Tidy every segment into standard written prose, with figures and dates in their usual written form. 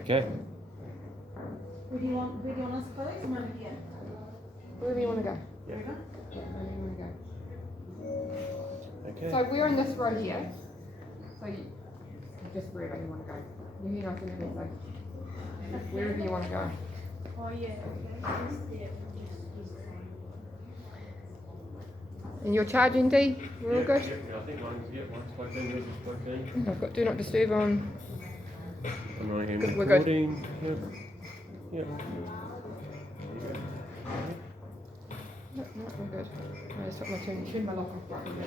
Okay. Where do you want us to go? From over here. Wherever you want to go. Yeah. Wherever? Yeah, wherever you want to go. Okay. So we're in this row here. So you just wherever you want to go. You're here nice and early, so wherever you want to go. Oh yeah. Okay. And you're charging, D? We're all good? Yeah, I think mine's plugged in, yours is plugged in. I've got do not disturb on. I'm right here Good, we're good. recording. Yep. Yep. No, we're good. I just got my turn my lock off right now.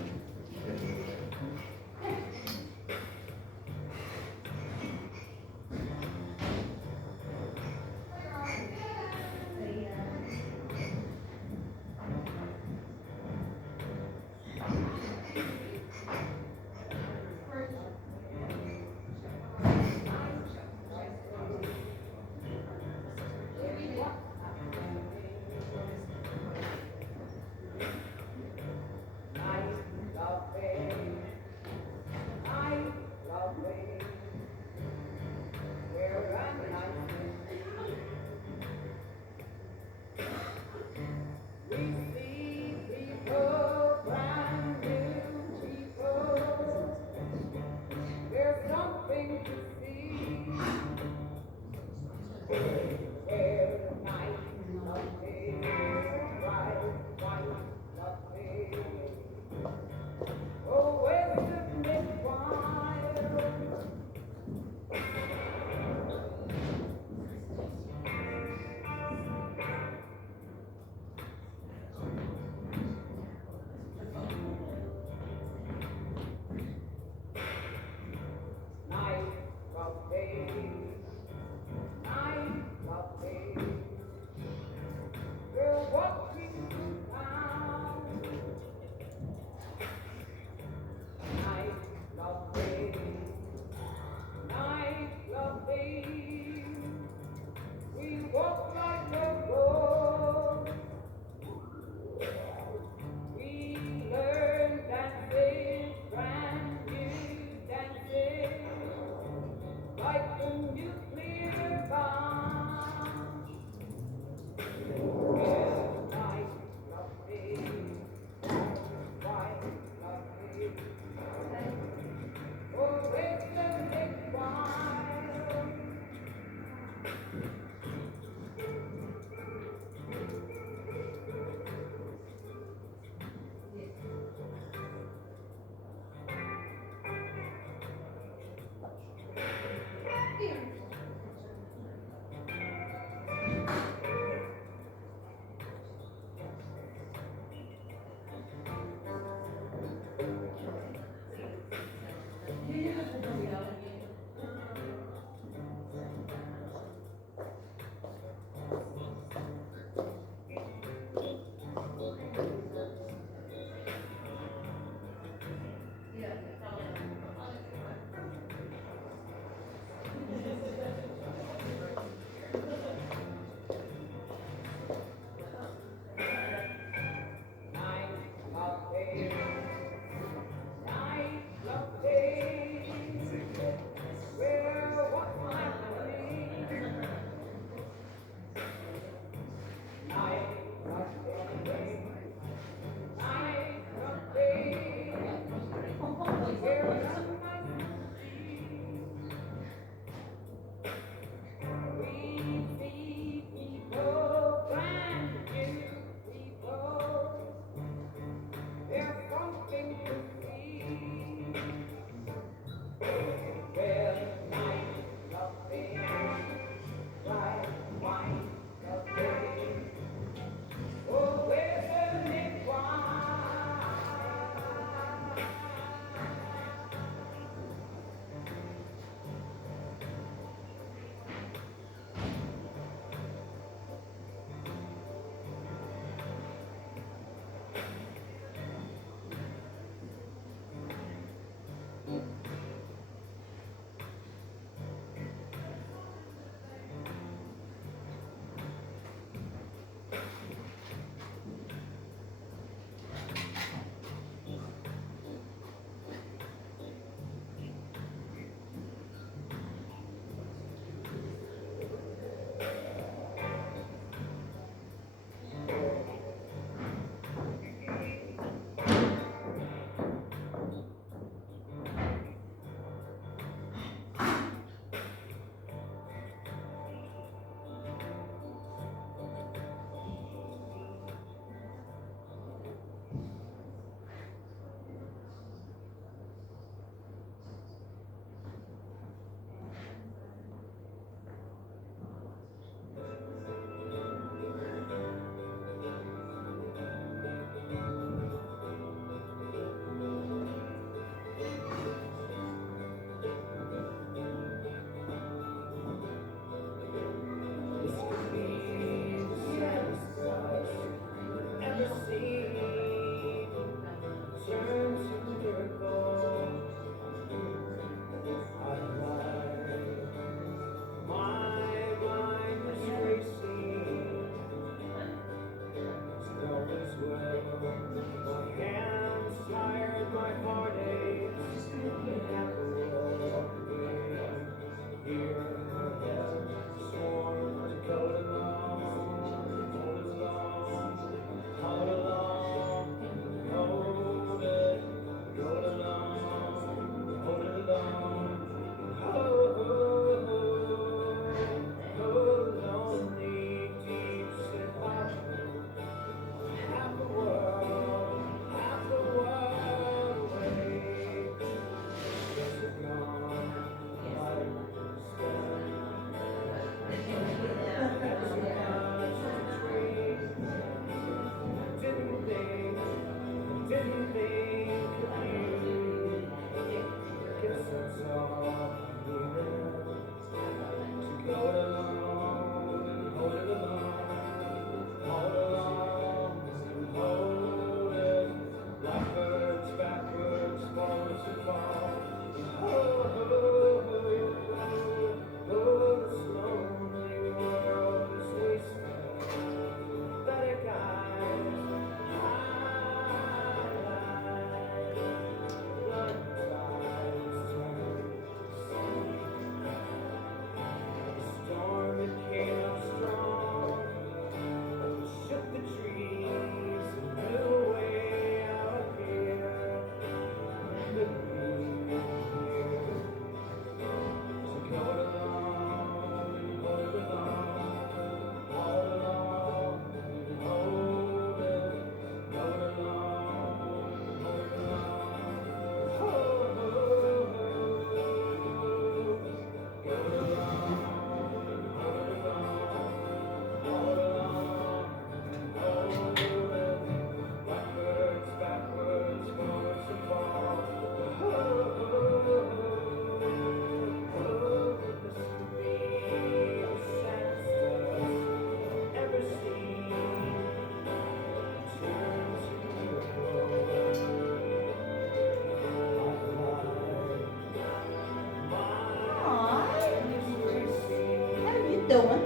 Doing?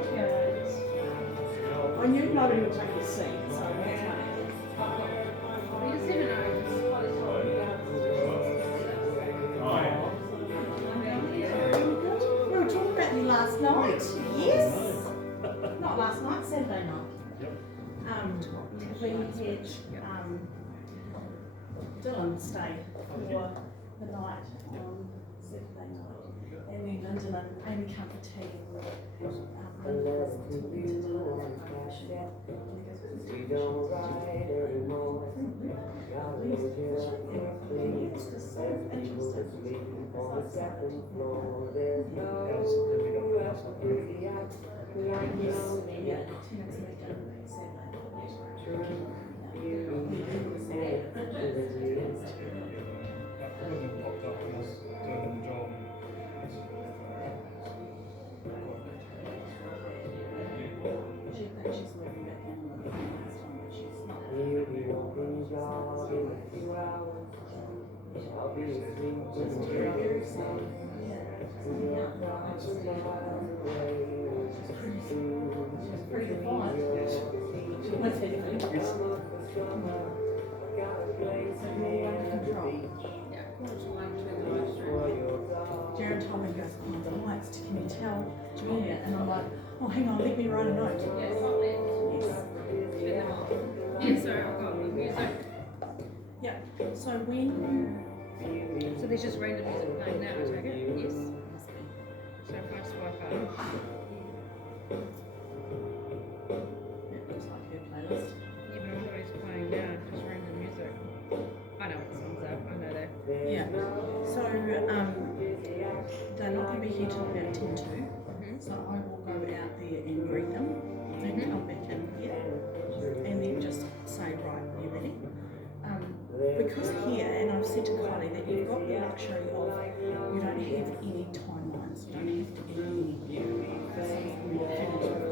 I knew nobody would take his seat, so that's we were talking about you last night. Yes. Not last night, Saturday night. We had Dylan stay for the night on Saturday night. And then Lyndon and Amy come for tea. Lyndon was talking to Dylan about she and he goes, "Don't ride anymore. It's just so interesting. On the second floor, there's no yes, yeah, 2 minutes later, Saturday. Popped up when I was doing the job. She thinks she's moving back in last time, but she's not. He'll be walking his dog in a few hours. I'll be asleep when the very sun. Yeah. She's pretty defiant. She wants anything. Jared told me, he goes, "Oh, the lights, can you tell Julia?" And I'm like, "Oh, hang on, let me write a note." Yeah, it's not lit. Turn them off. Yeah, so I've got music. Yeah, so when, So there's just random music playing now, I take it? Yes. So if I swipe up. it looks like her playlist. Yeah, but I wonder what it's playing now, just random music. I know what songs are, I know that. Yeah, so, they're not gonna be here till about 10 to. So I will go out there and greet them and come back in here and then just say, right, you ready? Because here, and I've said to Kylie that you've got the luxury of, you don't have any timelines, you don't have to be any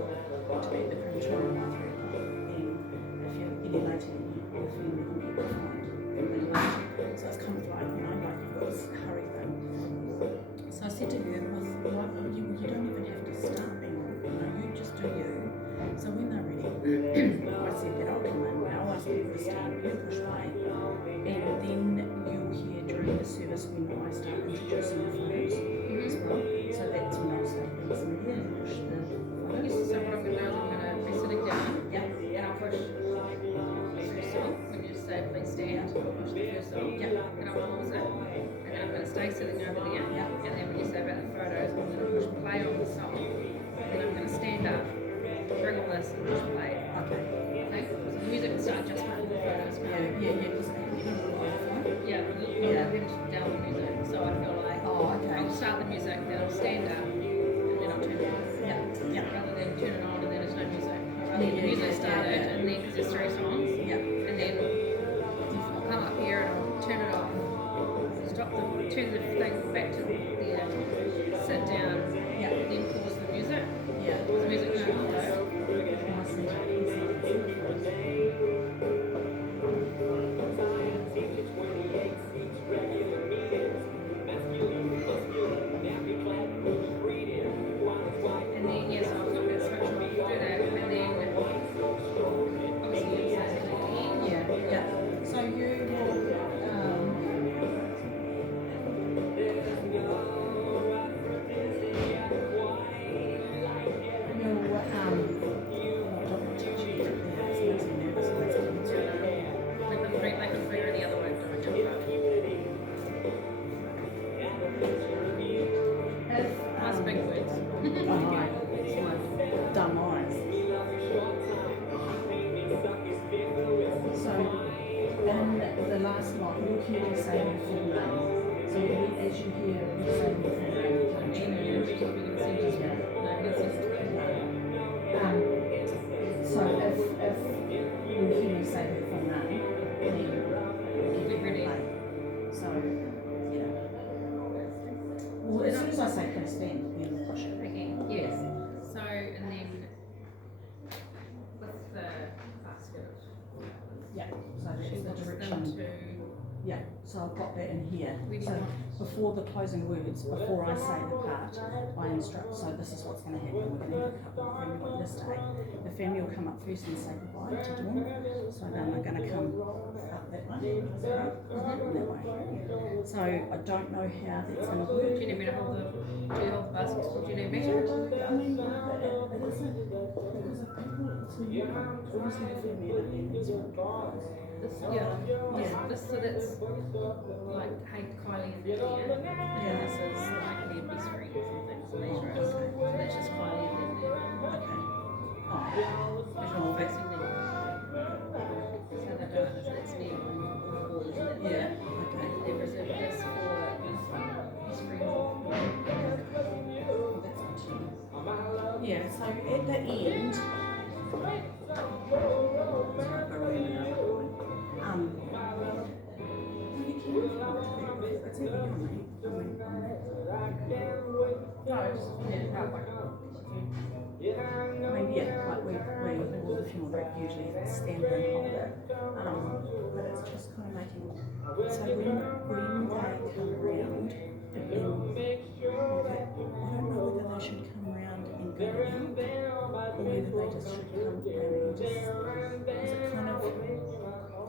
done mine. So, in the last lot, you'll hear me say your full name. So, as you hear me say your full name, you can change. So, if you hear me say the full name, then you get ready. So, yeah. Well, as soon as I say please stand, you push it. Okay, yes. So, and then with the basket, Yeah. So she that's the wants them direction. to. Yeah. So I'll pop that in here. We do So want- before the closing words, before I say the part, I instruct. So this is what's going to happen. We're going to have a couple of family like this day. The family will come up first and say goodbye to Dawn. So then they're going to come up that way. That way. So I don't know how that's going to work. Do you need me to hold the? Do you hold the basket? Do you need me to? I mean, it isn't because of people. So you obviously the family and then it's This, so that's like, hey, Kylie and Lydia, and this is like their best friends and things, so these are us. So that's just Kylie and Lydia. Okay. Oh. And you're facing them. So they're doing this, that's them and all the boys, and that's Yeah. them. Okay. And they've reserved this for best friends. Yeah, so at the end, all the funeral rep usually stand there and hold it. But it's just kind of making, so when they come around, and then, I don't know whether they should come around and go out, or whether they just should come around and just, because it kind of,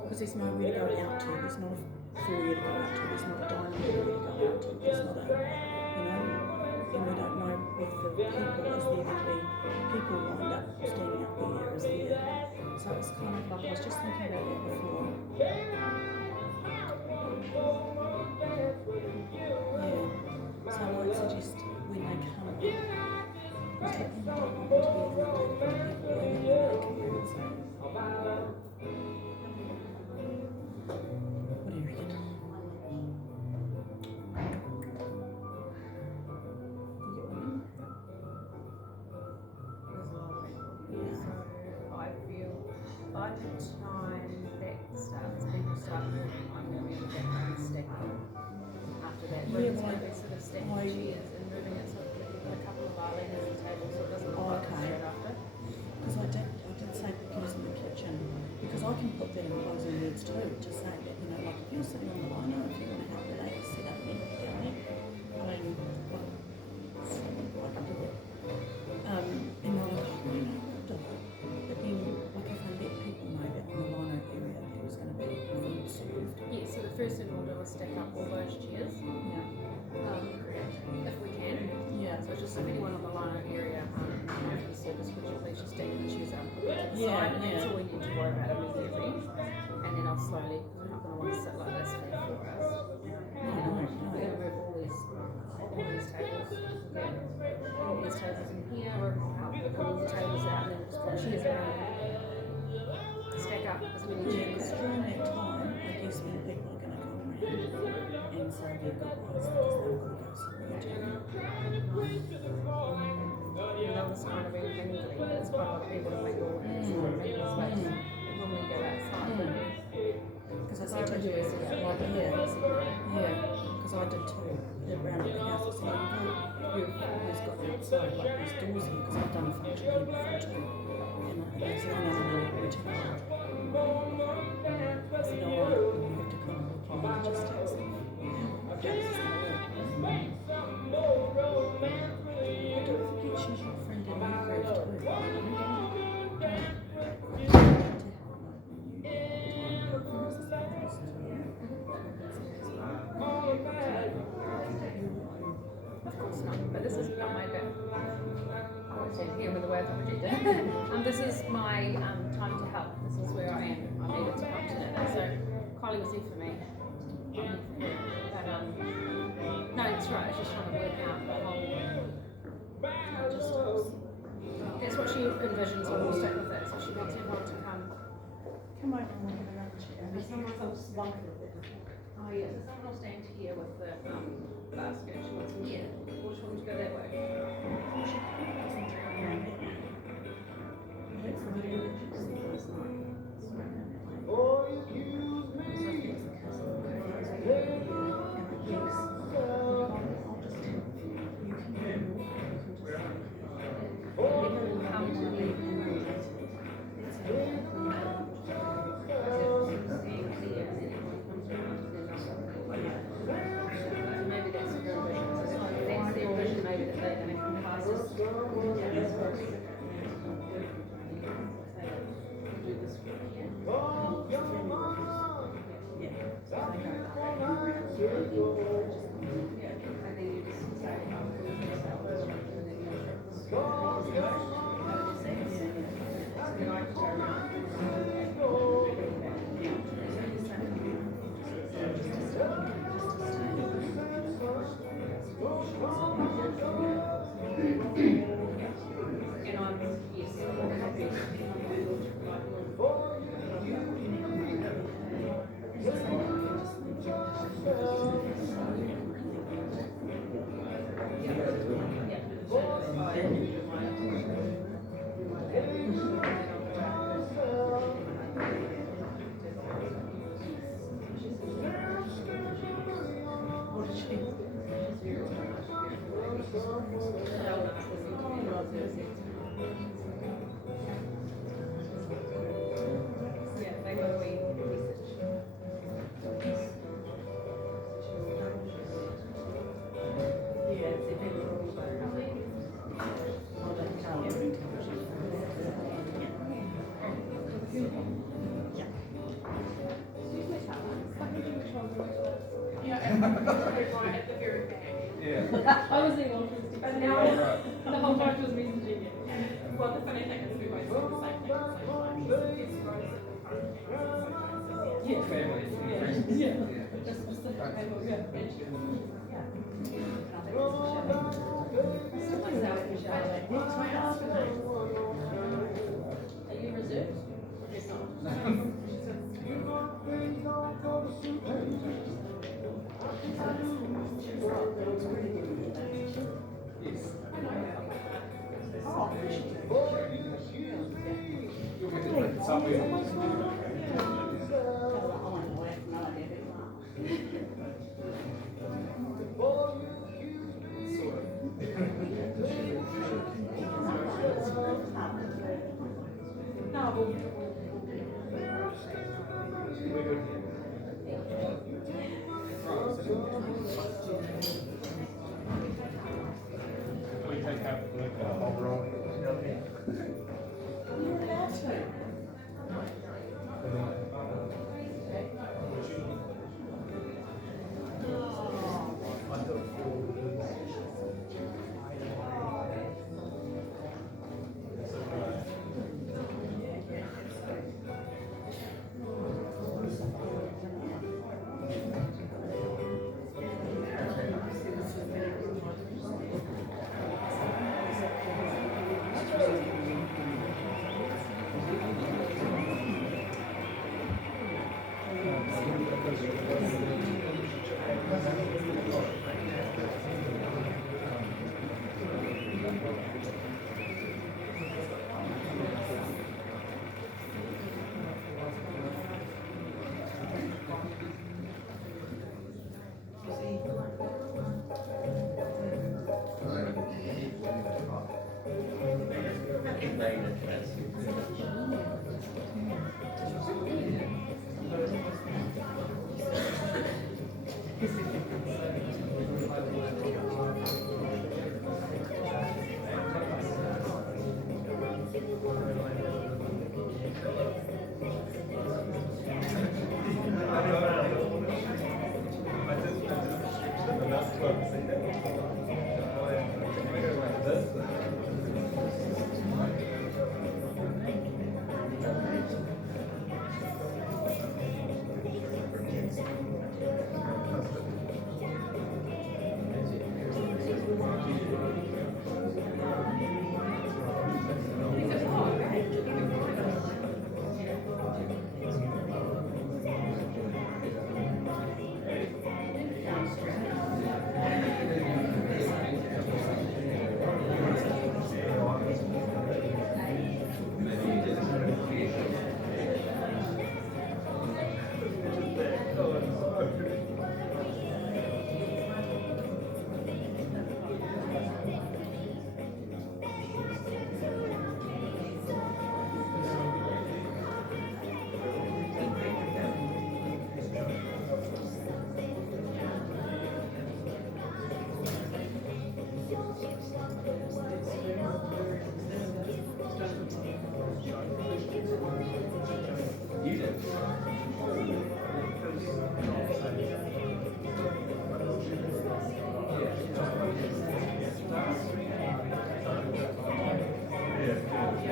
because there's nowhere to go out to, there's not a foyer to go out to, there's not a dining area to go out to, there's not a, and we don't know with the people, is there actually people lined up standing up there, is there, so it's kind of like, I was just thinking about that before. Yeah, so I would suggest when they come, just let them talk to the people and then they come in and say, what do you reckon? I feel by the time that starts, people start moving, I'm going to be in the background stacking. After that, but it's going to be sort of stacking chairs and moving it so that we've got a couple of islands and tables so it doesn't look like it's straight after. Because I did say because in the kitchen, because I can put that in closing words too, to say that, like if you're sitting on the line, or if you want to help the ladies sit up and down there, I can do it. And they're like, oh, no, I'll do it. But then, like if I let people know that on the line area there was going to be food served. Yeah, so the first thing we'll do is stack up all those chairs, if we can. Yeah. So it's just if anyone on the line area after the service, could you please just stack the chairs up to the side, and that's all we need to worry about immediately. And then I'll slowly, because we're not going to want to sit like this for 4 hours. We're going to move all these tables. All these tables in here, or all the tables out, and then just put chairs around. Stack up as many chairs. Because during that time, I guess when people are going to come around and say their goodbyes, because they've got to go somewhere too. You know, it's kind of been mingling, but it's quite a lot of people to mingle and it's not a mingle space. When we go outside, Because I said to her, like, because I did too. Around at the house, I said, you've always got outside, like these doors here, because I've done a function here before too. And they said, oh, no, we're too old. I said, oh, you have to come and look in logistics. Okay, this is going to work. Don't forget she's your friend in your grave too. of course not. But this is not my bit. I won't say here with the words I'm projecting. This is my time to help. This is where I am. I needed to help today. So Kylie was here for me. But no, that's right. I was just trying to work out the whole. That's what she visions and we'll stick with it. So she wants everyone to come. Come over and look at another chair. Oh yeah, so someone will stand here with the basket. She wants them here. Or she wants to go that way. That's the video that you see last night. Maybe that's their vision. So that's their vision, maybe that they're going to come past us. Do this here. And then you just say, and I'm, yes, yeah, they go away research. Yeah. I was in autistic, and now the whole time was messaging it. Well, the funny thing is we both said the same thing. Yeah. Family. Yeah. Just specific people, yeah. Myself, Michelle. What's my husband's name? Are you reserved? Yes, not. We take out the whole roll.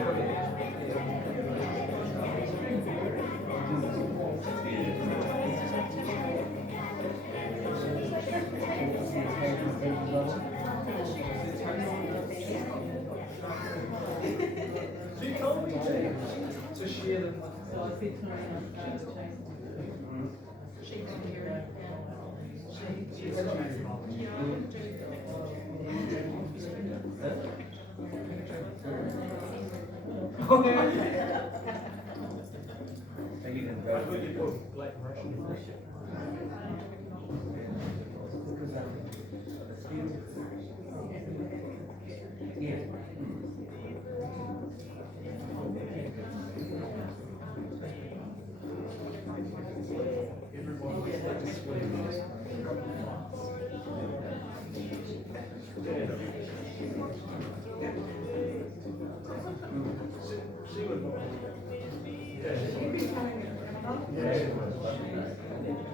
She told me to share them. I thought you put black Russian. She was. Yeah.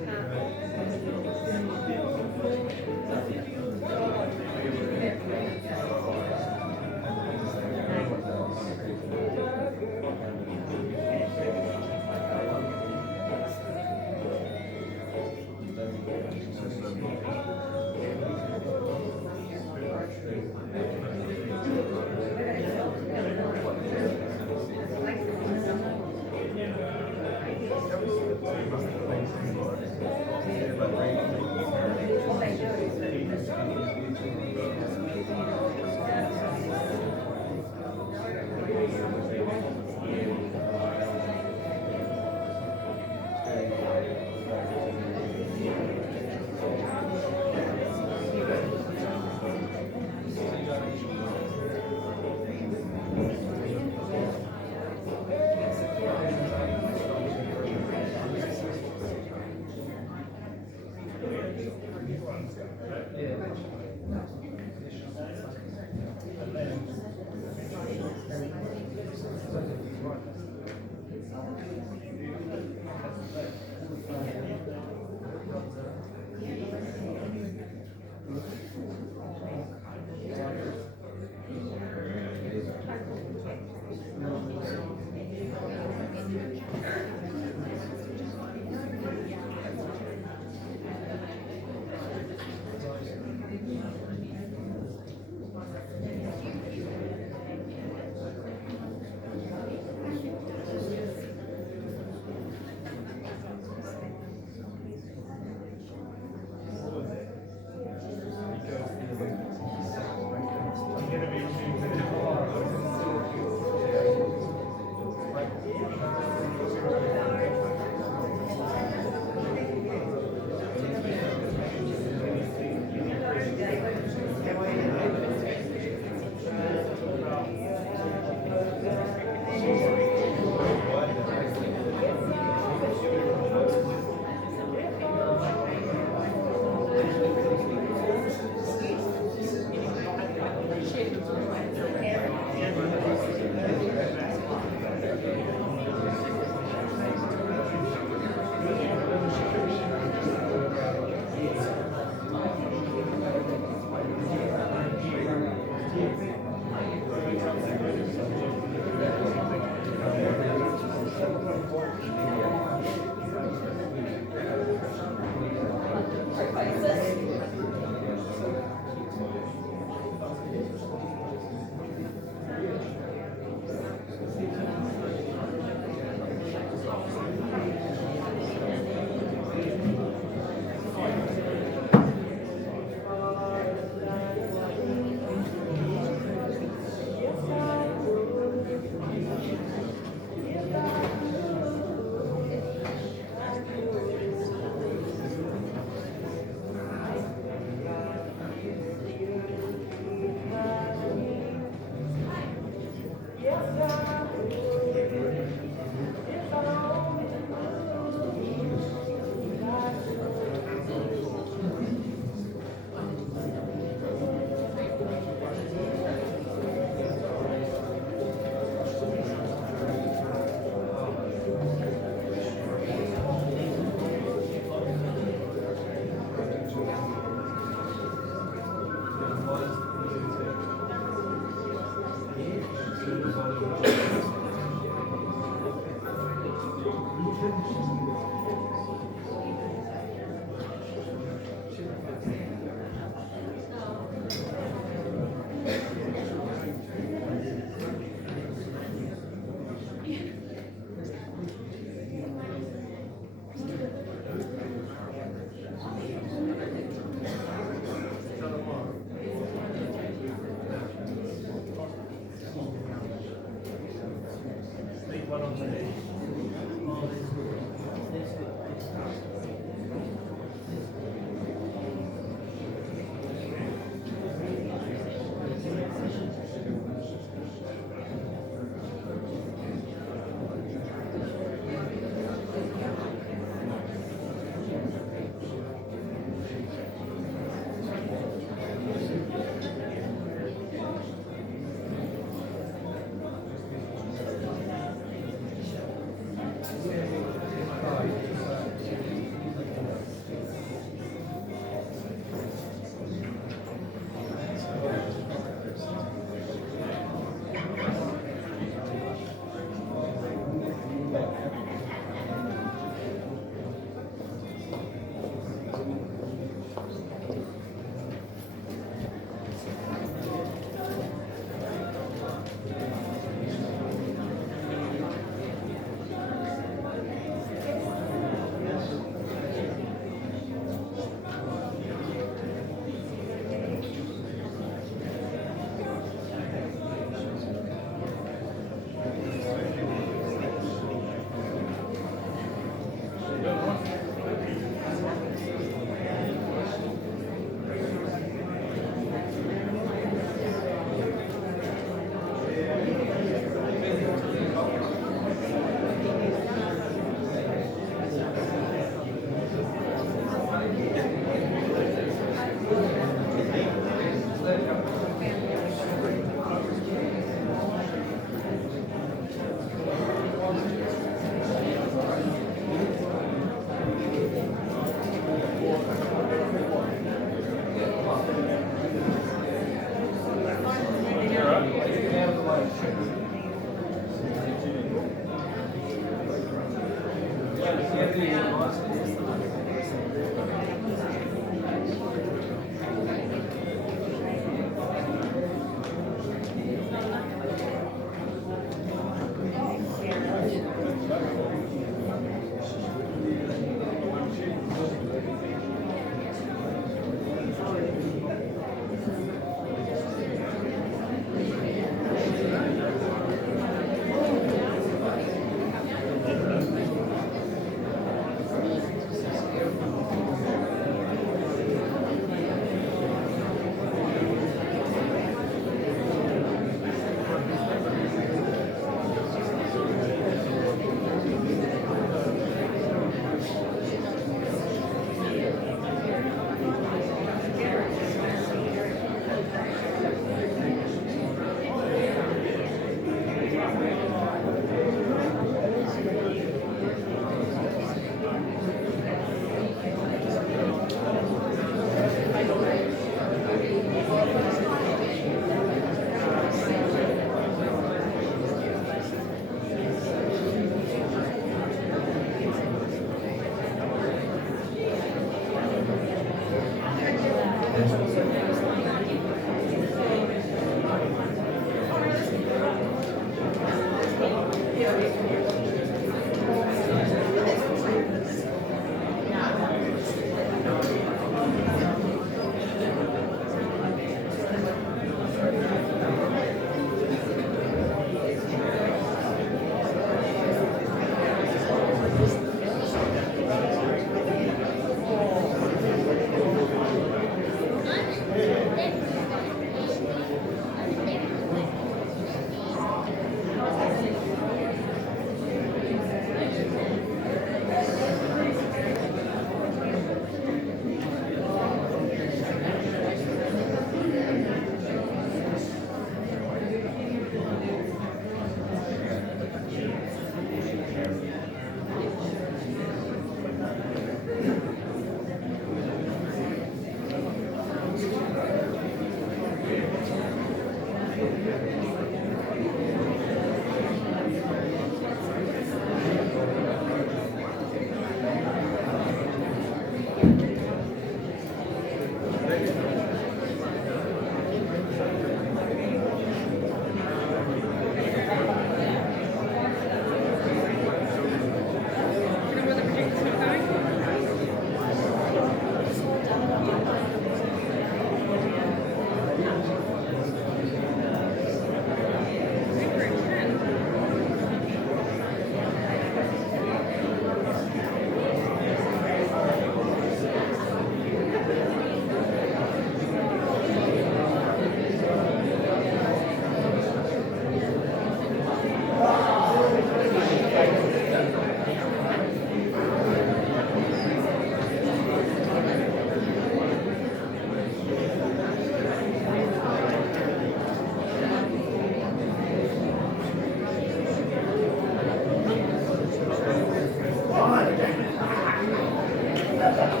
No, no, no,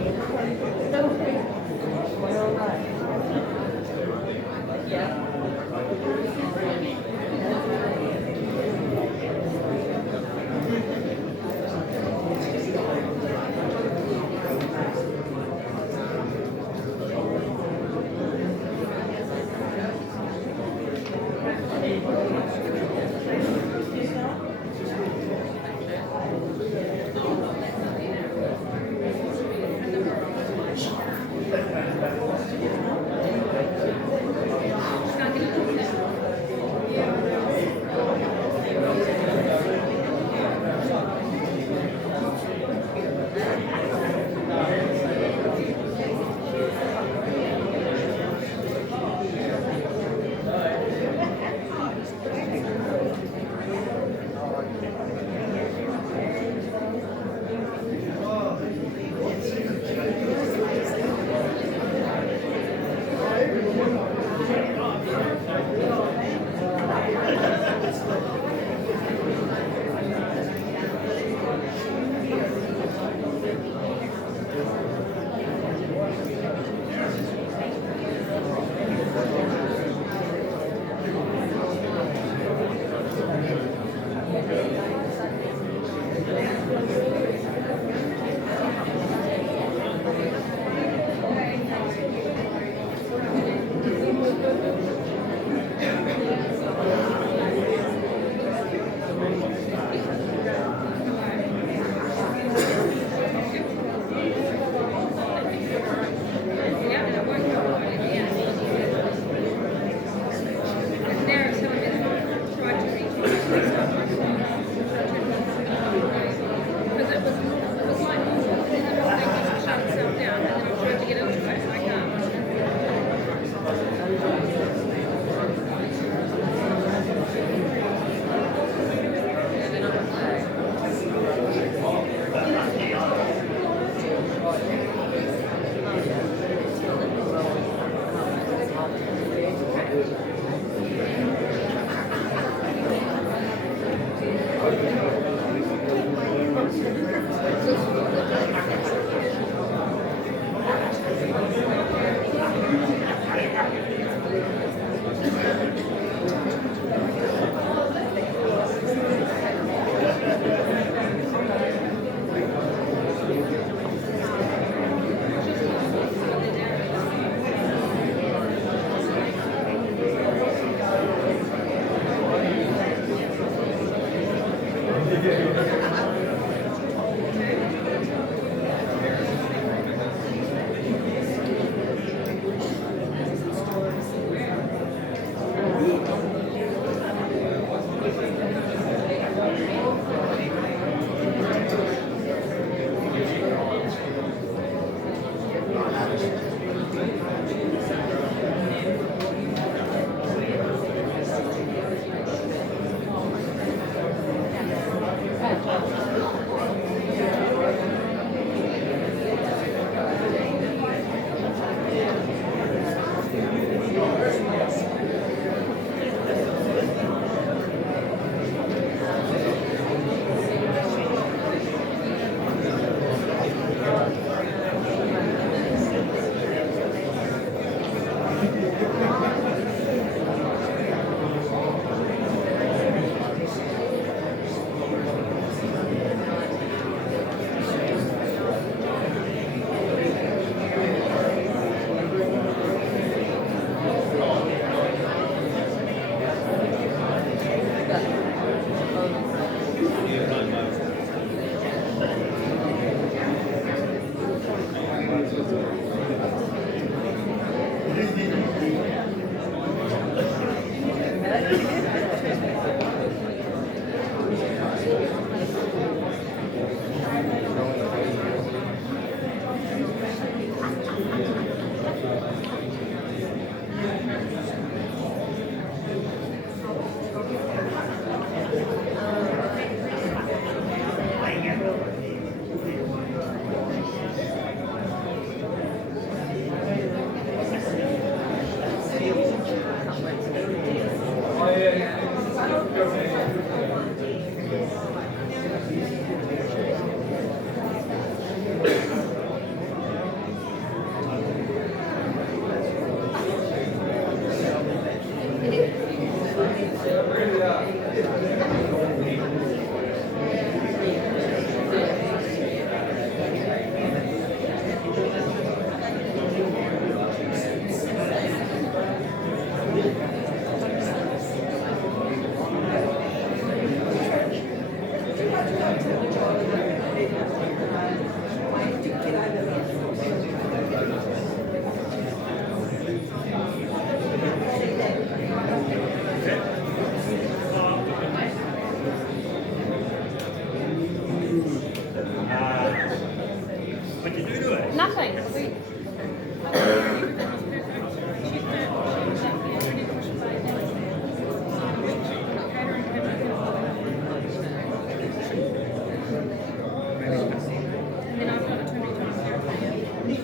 no. Okay, sweet. And then I've got a 2025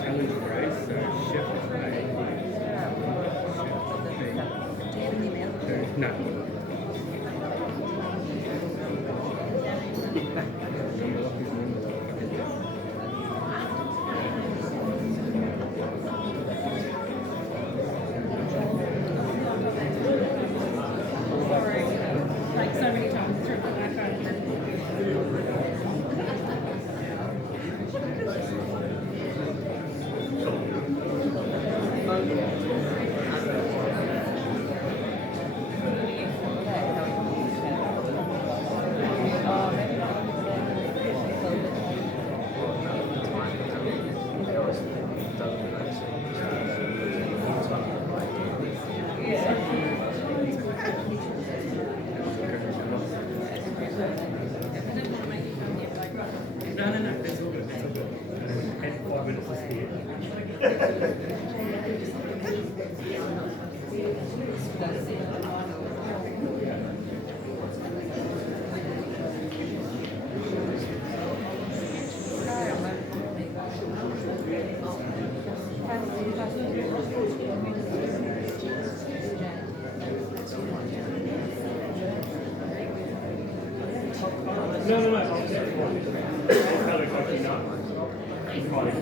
Challenge price, so shift high. No. Sorry. Like so many times through my phone. No, it's all good. It's all good. And 5 minutes to speed. No. I'll just tell you what you know. It's fine.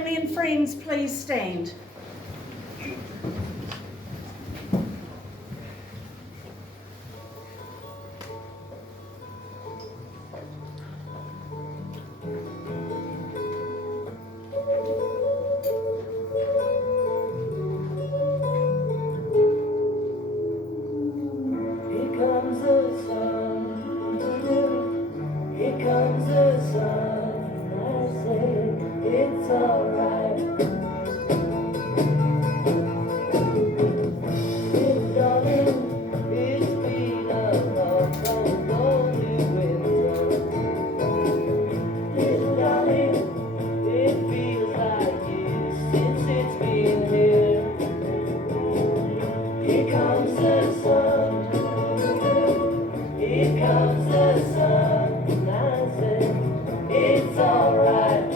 family and friends, please stand. Here comes the sun. Here comes the sun. I say it's alright. Darling, it's been a long, long, lonely winter. Little darling, it feels like years since it's been here. Here comes the sun. Here comes the sun. I said it's alright.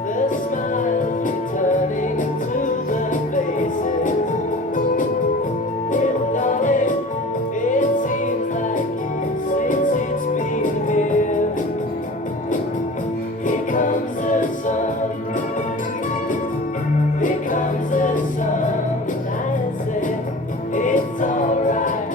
The smiles returning to the faces. Little darling, it seems like years since it's been here. Here comes the sun. Here comes the sun. I said it's alright.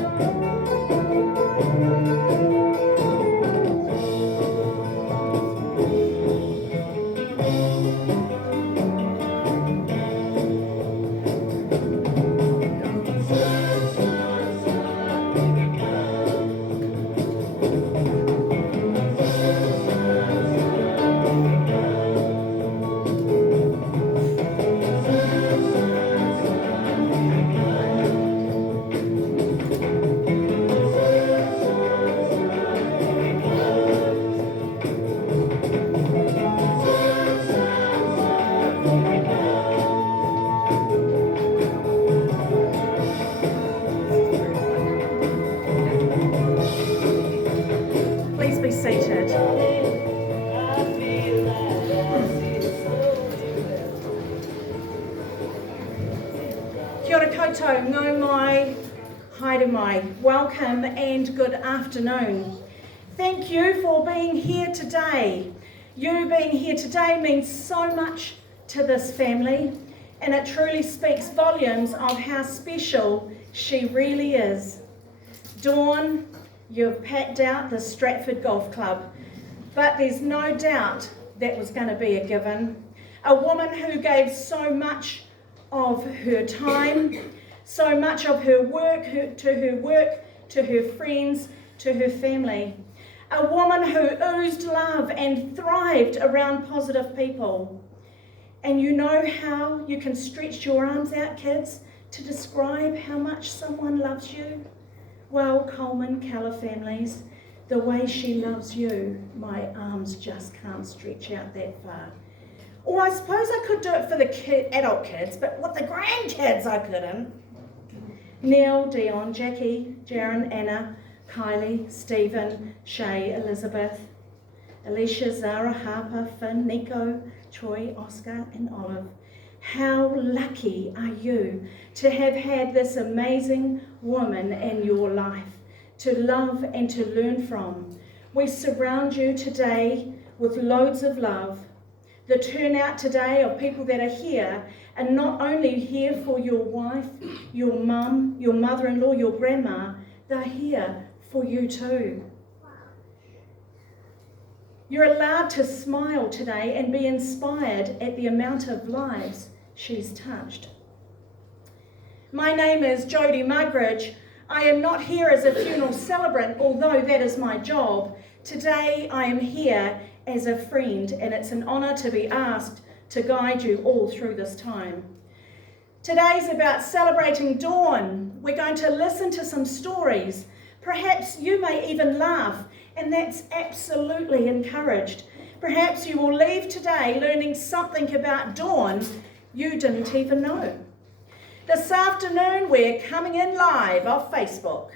Please be seated. I feel that as it's slowly Kia ora koutou, ngau mai, haere mai. Welcome and good afternoon. Thank you for being here today. You being here today means so much to this family, and it truly speaks volumes of how special she really is. Dawn, you've packed out the Stratford Golf Club, but there's no doubt that was going to be a given. A woman who gave so much of her time, so much of her work, to her friends, to her family. A woman who oozed love and thrived around positive people. And you know how you can stretch your arms out, kids, to describe how much someone loves you? Well, Colman, Keller families, the way she loves you, my arms just can't stretch out that far. Or I suppose I could do it for the adult kids, but with the grandkids I couldn't. Neil, Dion, Jackie, Jaron, Anna, Kylie, Stephen, Shay, Elizabeth, Alicia, Zara, Harper, Finn, Nico, Troy, Oscar and Olive. How lucky are you to have had this amazing woman in your life, to love and to learn from. We surround you today with loads of love. The turnout today of people that are here are not only here for your wife, your mum, your mother-in-law, your grandma, they're here for you too. You're allowed to smile today and be inspired at the amount of lives she's touched. My name is Jodie Mugridge. I am not here as a funeral celebrant, although that is my job. Today I am here as a friend, and it's an honour to be asked to guide you all through this time. Today's about celebrating Dawn. We're going to listen to some stories. Perhaps you may even laugh, and that's absolutely encouraged. Perhaps you will leave today learning something about Dawn you didn't even know. This afternoon, we're coming in live off Facebook.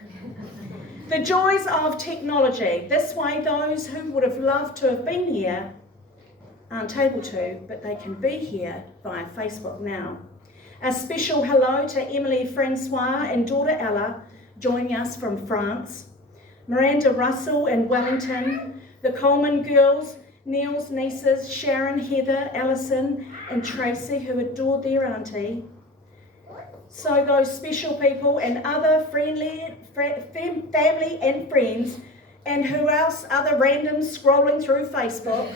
The joys of technology. This way, those who would have loved to have been here aren't able to, but they can be here via Facebook now. A special hello to Emily Francois and daughter Ella, joining us from France, Miranda Russell in Wellington, the Colman girls, Neil's nieces, Sharon, Heather, Alison and Tracy, who adored their auntie. So those special people and other family and friends, and who else, other randoms scrolling through Facebook,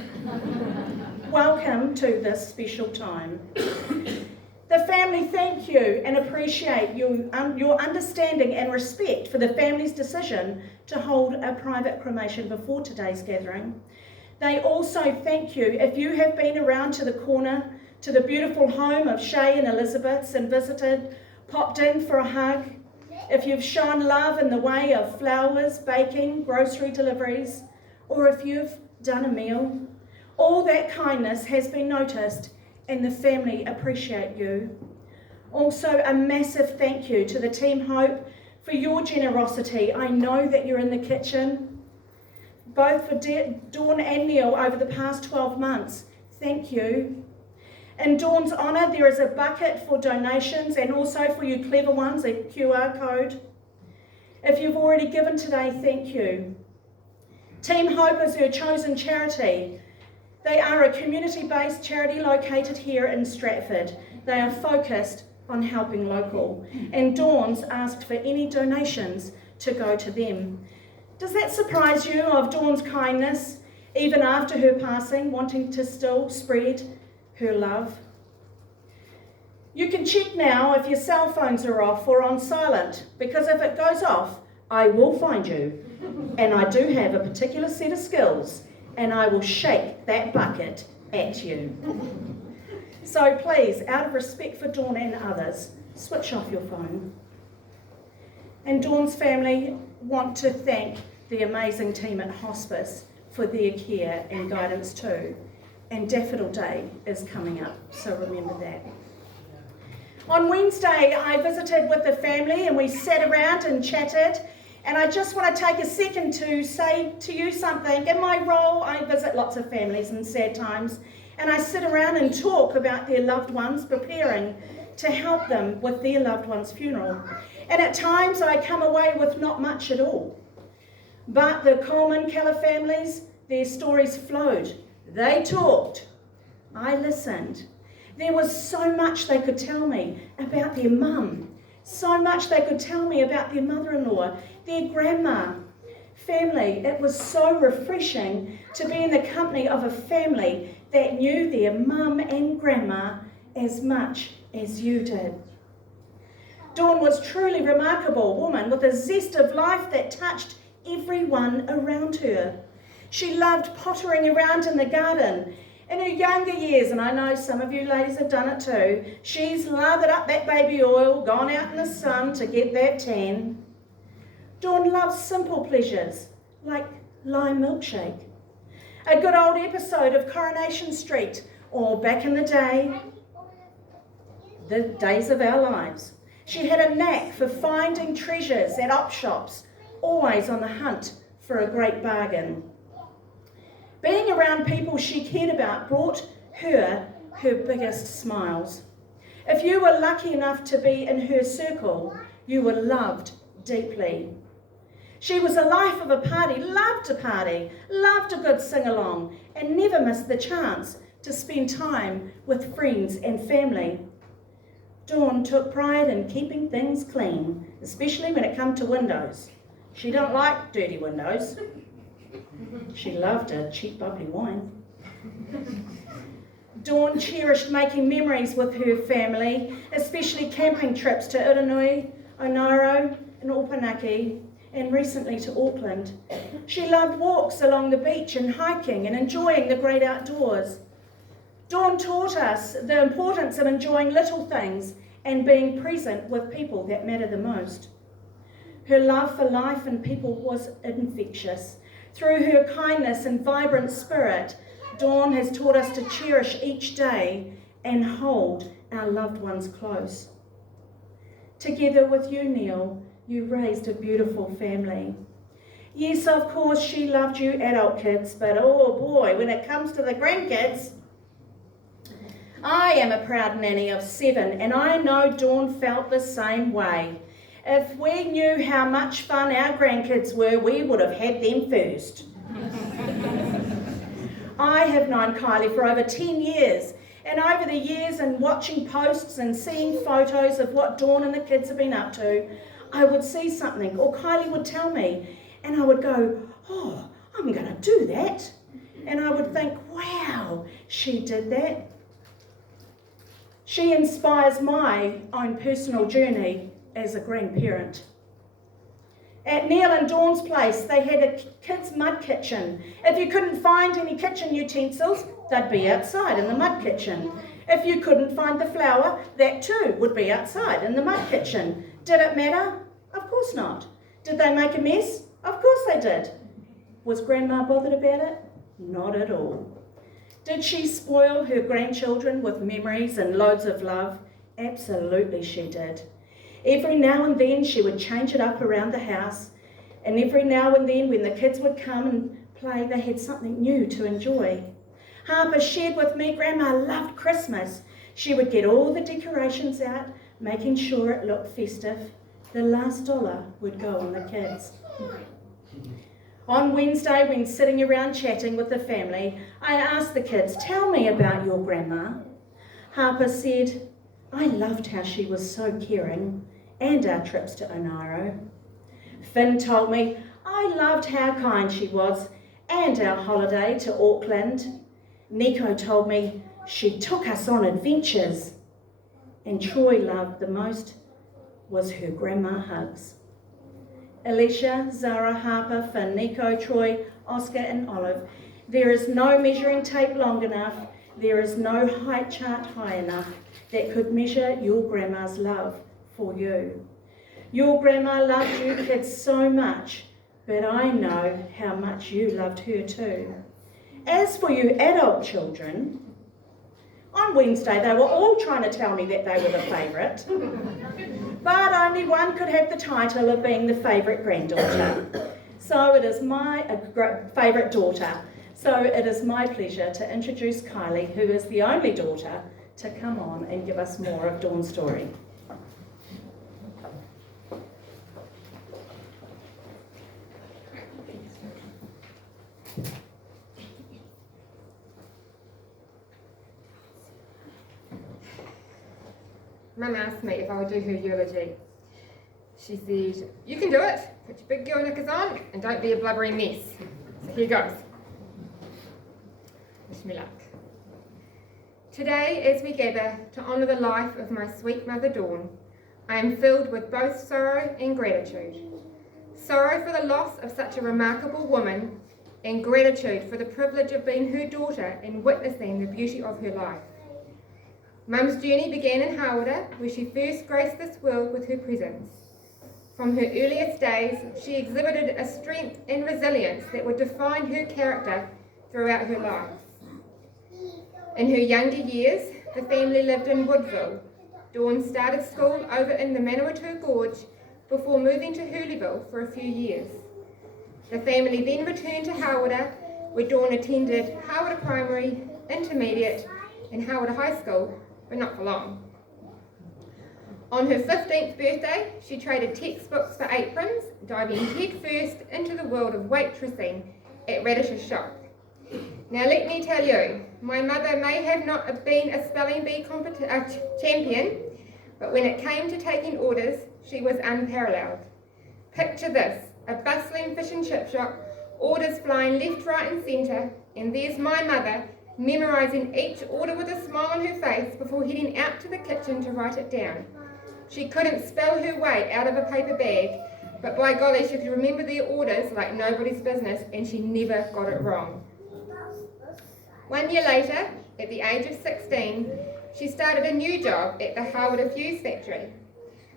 welcome to this special time. The family thank you and appreciate your understanding and respect for the family's decision to hold a private cremation before today's gathering. They also thank you if you have been around to the corner, to the beautiful home of Shay and Elizabeth's and visited, popped in for a hug, if you've shown love in the way of flowers, baking, grocery deliveries, or if you've done a meal. All that kindness has been noticed and the family appreciate you. Also, a massive thank you to the Team Hope for your generosity. I know that you're in the kitchen, both for Dawn and Neil over the past 12 months. Thank you. In Dawn's honour, there is a bucket for donations and also for you clever ones, a QR code. If you've already given today, thank you. Team Hope is her chosen charity. They are a community-based charity located here in Stratford. They are focused on helping local, and Dawn's asked for any donations to go to them. Does that surprise you of Dawn's kindness, even after her passing, wanting to still spread her love? You can check now if your cell phones are off or on silent, because if it goes off, I will find you, and I do have a particular set of skills, and I will shake that bucket at you. So please, out of respect for Dawn and others, switch off your phone. And Dawn's family want to thank the amazing team at Hospice for their care and guidance too. And Daffodil Day is coming up, so remember that. On Wednesday, I visited with the family and we sat around and chatted. And I just want to take a second to say to you something. In my role, I visit lots of families in sad times, and I sit around and talk about their loved ones, preparing to help them with their loved one's funeral. And at times, I come away with not much at all. But the Colman Keller families, their stories flowed. They talked. I listened. There was so much they could tell me about their mum, so much they could tell me about their mother-in-law, their grandma. Family, it was so refreshing to be in the company of a family that knew their mum and grandma as much as you did. Dawn was truly a remarkable woman with a zest of life that touched everyone around her. She loved pottering around in the garden. In her younger years, and I know some of you ladies have done it too, she's lathered up that baby oil, gone out in the sun to get that tan. Dawn loves simple pleasures, like lime milkshake, a good old episode of Coronation Street, or back in the day, the days of our lives. She had a knack for finding treasures at op shops, always on the hunt for a great bargain. Being around people she cared about brought her biggest smiles. If you were lucky enough to be in her circle, you were loved deeply. She was a life of a party, loved a good sing-along, and never missed the chance to spend time with friends and family. Dawn took pride in keeping things clean, especially when it came to windows. She didn't like dirty windows. She loved a cheap bubbly wine. Dawn cherished making memories with her family, especially camping trips to Iranui, Onaro and Opanaki, and recently to Auckland. She loved walks along the beach and hiking and enjoying the great outdoors. Dawn taught us the importance of enjoying little things and being present with people that matter the most. Her love for life and people was infectious. Through her kindness and vibrant spirit, Dawn has taught us to cherish each day and hold our loved ones close. Together with you, Neil, you raised a beautiful family. Yes, of course, she loved you adult kids, but oh boy, when it comes to the grandkids, I am a proud nanny of 7, and I know Dawn felt the same way. If we knew how much fun our grandkids were, we would have had them first. I have known Kylie for over 10 years, and over the years and watching posts and seeing photos of what Dawn and the kids have been up to, I would see something, or Kylie would tell me, and I would go, oh, I'm going to do that. And I would think, wow, she did that. She inspires my own personal journey as a grandparent. At Neil and Dawn's place, they had a kids' mud kitchen. If you couldn't find any kitchen utensils, they'd be outside in the mud kitchen. If you couldn't find the flour, that too would be outside in the mud kitchen. Did it matter? Of course not. Did they make a mess? Of course they did. Was Grandma bothered about it? Not at all. Did she spoil her grandchildren with memories and loads of love? Absolutely she did. Every now and then she would change it up around the house, and every now and then when the kids would come and play, they had something new to enjoy. Harper shared with me Grandma loved Christmas. She would get all the decorations out, making sure it looked festive. The last dollar would go on the kids. On Wednesday, when sitting around chatting with the family, I asked the kids, tell me about your grandma. Harper said, I loved how she was so caring, and our trips to Onairo. Finn told me, I loved how kind she was, and our holiday to Auckland. Nico told me, she took us on adventures. And Troy loved the most was her grandma hugs. Alicia, Zara, Harper, Finn, Nico, Troy, Oscar and Olive. There is no measuring tape long enough, there is no height chart high enough that could measure your grandma's love for you. Your grandma loved you kids so much, but I know how much you loved her too. As for you adult children, on Wednesday they were all trying to tell me that they were the favourite, but only one could have the title of being the favourite granddaughter. So it is my favourite daughter. So it is my pleasure to introduce Kylie, who is the only daughter, to come on and give us more of Dawn's story. Mum asked me if I would do her eulogy. She said, you can do it, put your big girl knickers on and don't be a blubbery mess. So here goes. Wish me luck. Today, as we gather to honour the life of my sweet mother Dawn, I am filled with both sorrow and gratitude. Sorrow for the loss of such a remarkable woman, and gratitude for the privilege of being her daughter and witnessing the beauty of her life. Mum's journey began in Hawera, where she first graced this world with her presence. From her earliest days, she exhibited a strength and resilience that would define her character throughout her life. In her younger years, the family lived in Woodville. Dawn started school over in the Manawatu Gorge before moving to Hurleyville for a few years. The family then returned to Hawera, where Dawn attended Hawera Primary, Intermediate and Hawera High School, but not for long. On her 15th birthday, she traded textbooks for aprons, diving headfirst into the world of waitressing at Radish's shop. Now let me tell you, my mother may have not been a spelling bee champion, but when it came to taking orders, she was unparalleled. Picture this, a bustling fish and chip shop, orders flying left, right and centre, and there's my mother memorising each order with a smile on her face before heading out to the kitchen to write it down. She couldn't spell her way out of a paper bag, but by golly, she could remember their orders like nobody's business, and she never got it wrong. 1 year later, at the age of 16, she started a new job at the Hawera Fuse factory.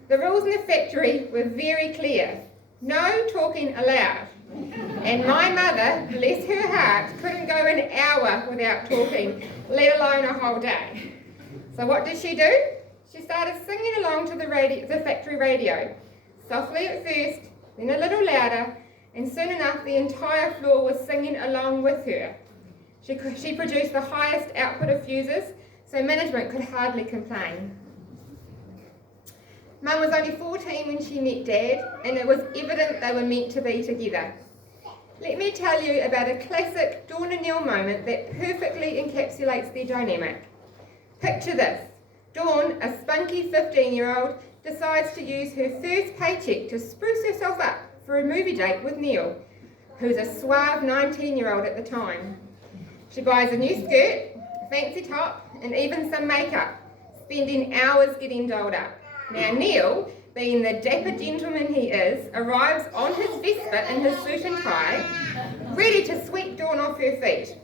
The rules in the factory were very clear. No talking allowed. And my mother, bless her heart, couldn't go an hour without talking, let alone a whole day. So what did she do? She started singing along to the factory radio, softly at first, then a little louder, and soon enough the entire floor was singing along with her. She produced the highest output of fuses, so management could hardly complain. Mum was only 14 when she met Dad, and it was evident they were meant to be together. Let me tell you about a classic Dawn and Neil moment that perfectly encapsulates their dynamic. Picture this. Dawn, a spunky 15-year-old, decides to use her first paycheck to spruce herself up for a movie date with Neil, who's a suave 19-year-old at the time. She buys a new skirt, a fancy top, and even some makeup, spending hours getting dolled up. Now Neil, being the dapper gentleman he is, arrives on his Vespa in his suit and tie, ready to sweep Dawn off her feet.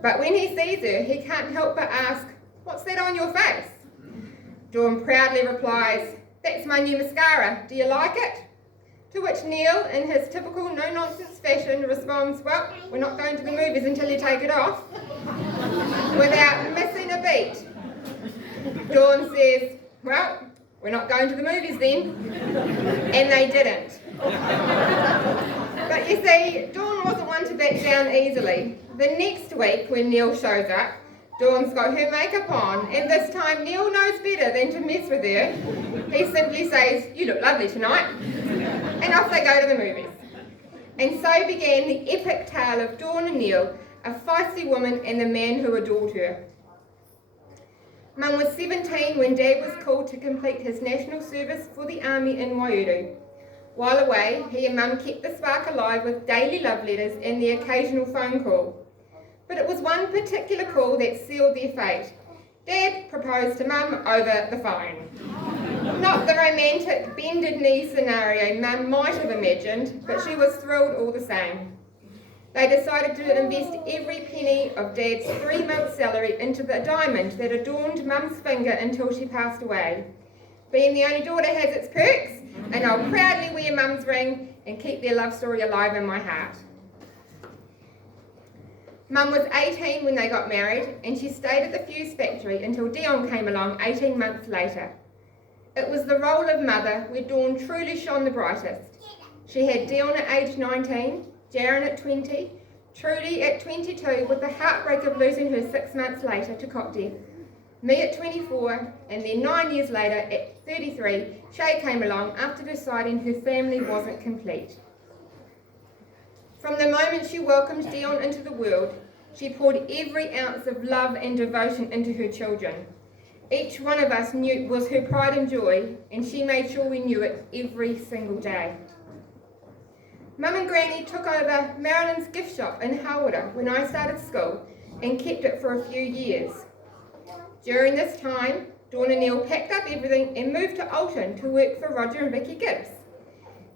But when he sees her, he can't help but ask, "What's that on your face?" Dawn proudly replies, "That's my new mascara, do you like it?" To which Neil, in his typical no-nonsense fashion, responds, "Well, we're not going to the movies until you take it off," without missing a beat. Dawn says, "Well, we're not going to the movies then." And they didn't. But you see, Dawn wasn't one to back down easily. The next week, when Neil shows up, Dawn's got her makeup on, and this time Neil knows better than to mess with her. He simply says, "You look lovely tonight," and off they go to the movies. And so began the epic tale of Dawn and Neil, a feisty woman and the man who adored her. Mum was 17 when Dad was called to complete his national service for the army in Waiuru. While away, he and Mum kept the spark alive with daily love letters and the occasional phone call. But it was one particular call that sealed their fate. Dad proposed to Mum over the phone. Not the romantic bended knee scenario Mum might have imagined, but she was thrilled all the same. They decided to invest every penny of Dad's 3-month salary into the diamond that adorned Mum's finger until she passed away. Being the only daughter has its perks, and I'll proudly wear Mum's ring and keep their love story alive in my heart. Mum was 18 when they got married, and she stayed at the fuse factory until Dion came along 18 months later. It was the role of mother where Dawn truly shone the brightest. She had Dion at age 19, Jaron at 20, Trudy at 22 with the heartbreak of losing her 6 months later to cot death, me at 24, and then 9 years later at 33, Shay came along after deciding her family wasn't complete. From the moment she welcomed Dion into the world, she poured every ounce of love and devotion into her children. Each one of us knew was her pride and joy, and she made sure we knew it every single day. Mum and Granny took over Marilyn's gift shop in Hawera when I started school and kept it for a few years. During this time, Dawn and Neil packed up everything and moved to Alton to work for Roger and Vicky Gibbs.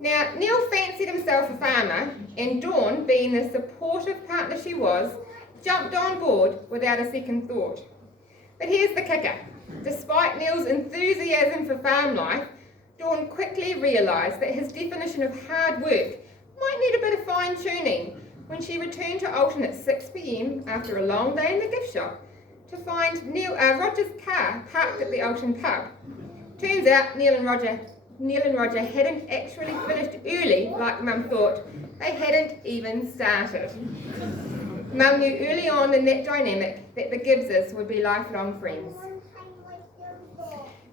Now, Neil fancied himself a farmer, and Dawn, being the supportive partner she was, jumped on board without a second thought. But here's the kicker. Despite Neil's enthusiasm for farm life, Dawn quickly realised that his definition of hard work might need a bit of fine-tuning when she returned to Alton at 6 p.m. after a long day in the gift shop to find Roger's car parked at the Alton pub. Turns out Neil and Roger hadn't actually finished early like Mum thought. They hadn't even started. Mum knew early on in that dynamic that the Gibbses would be lifelong friends.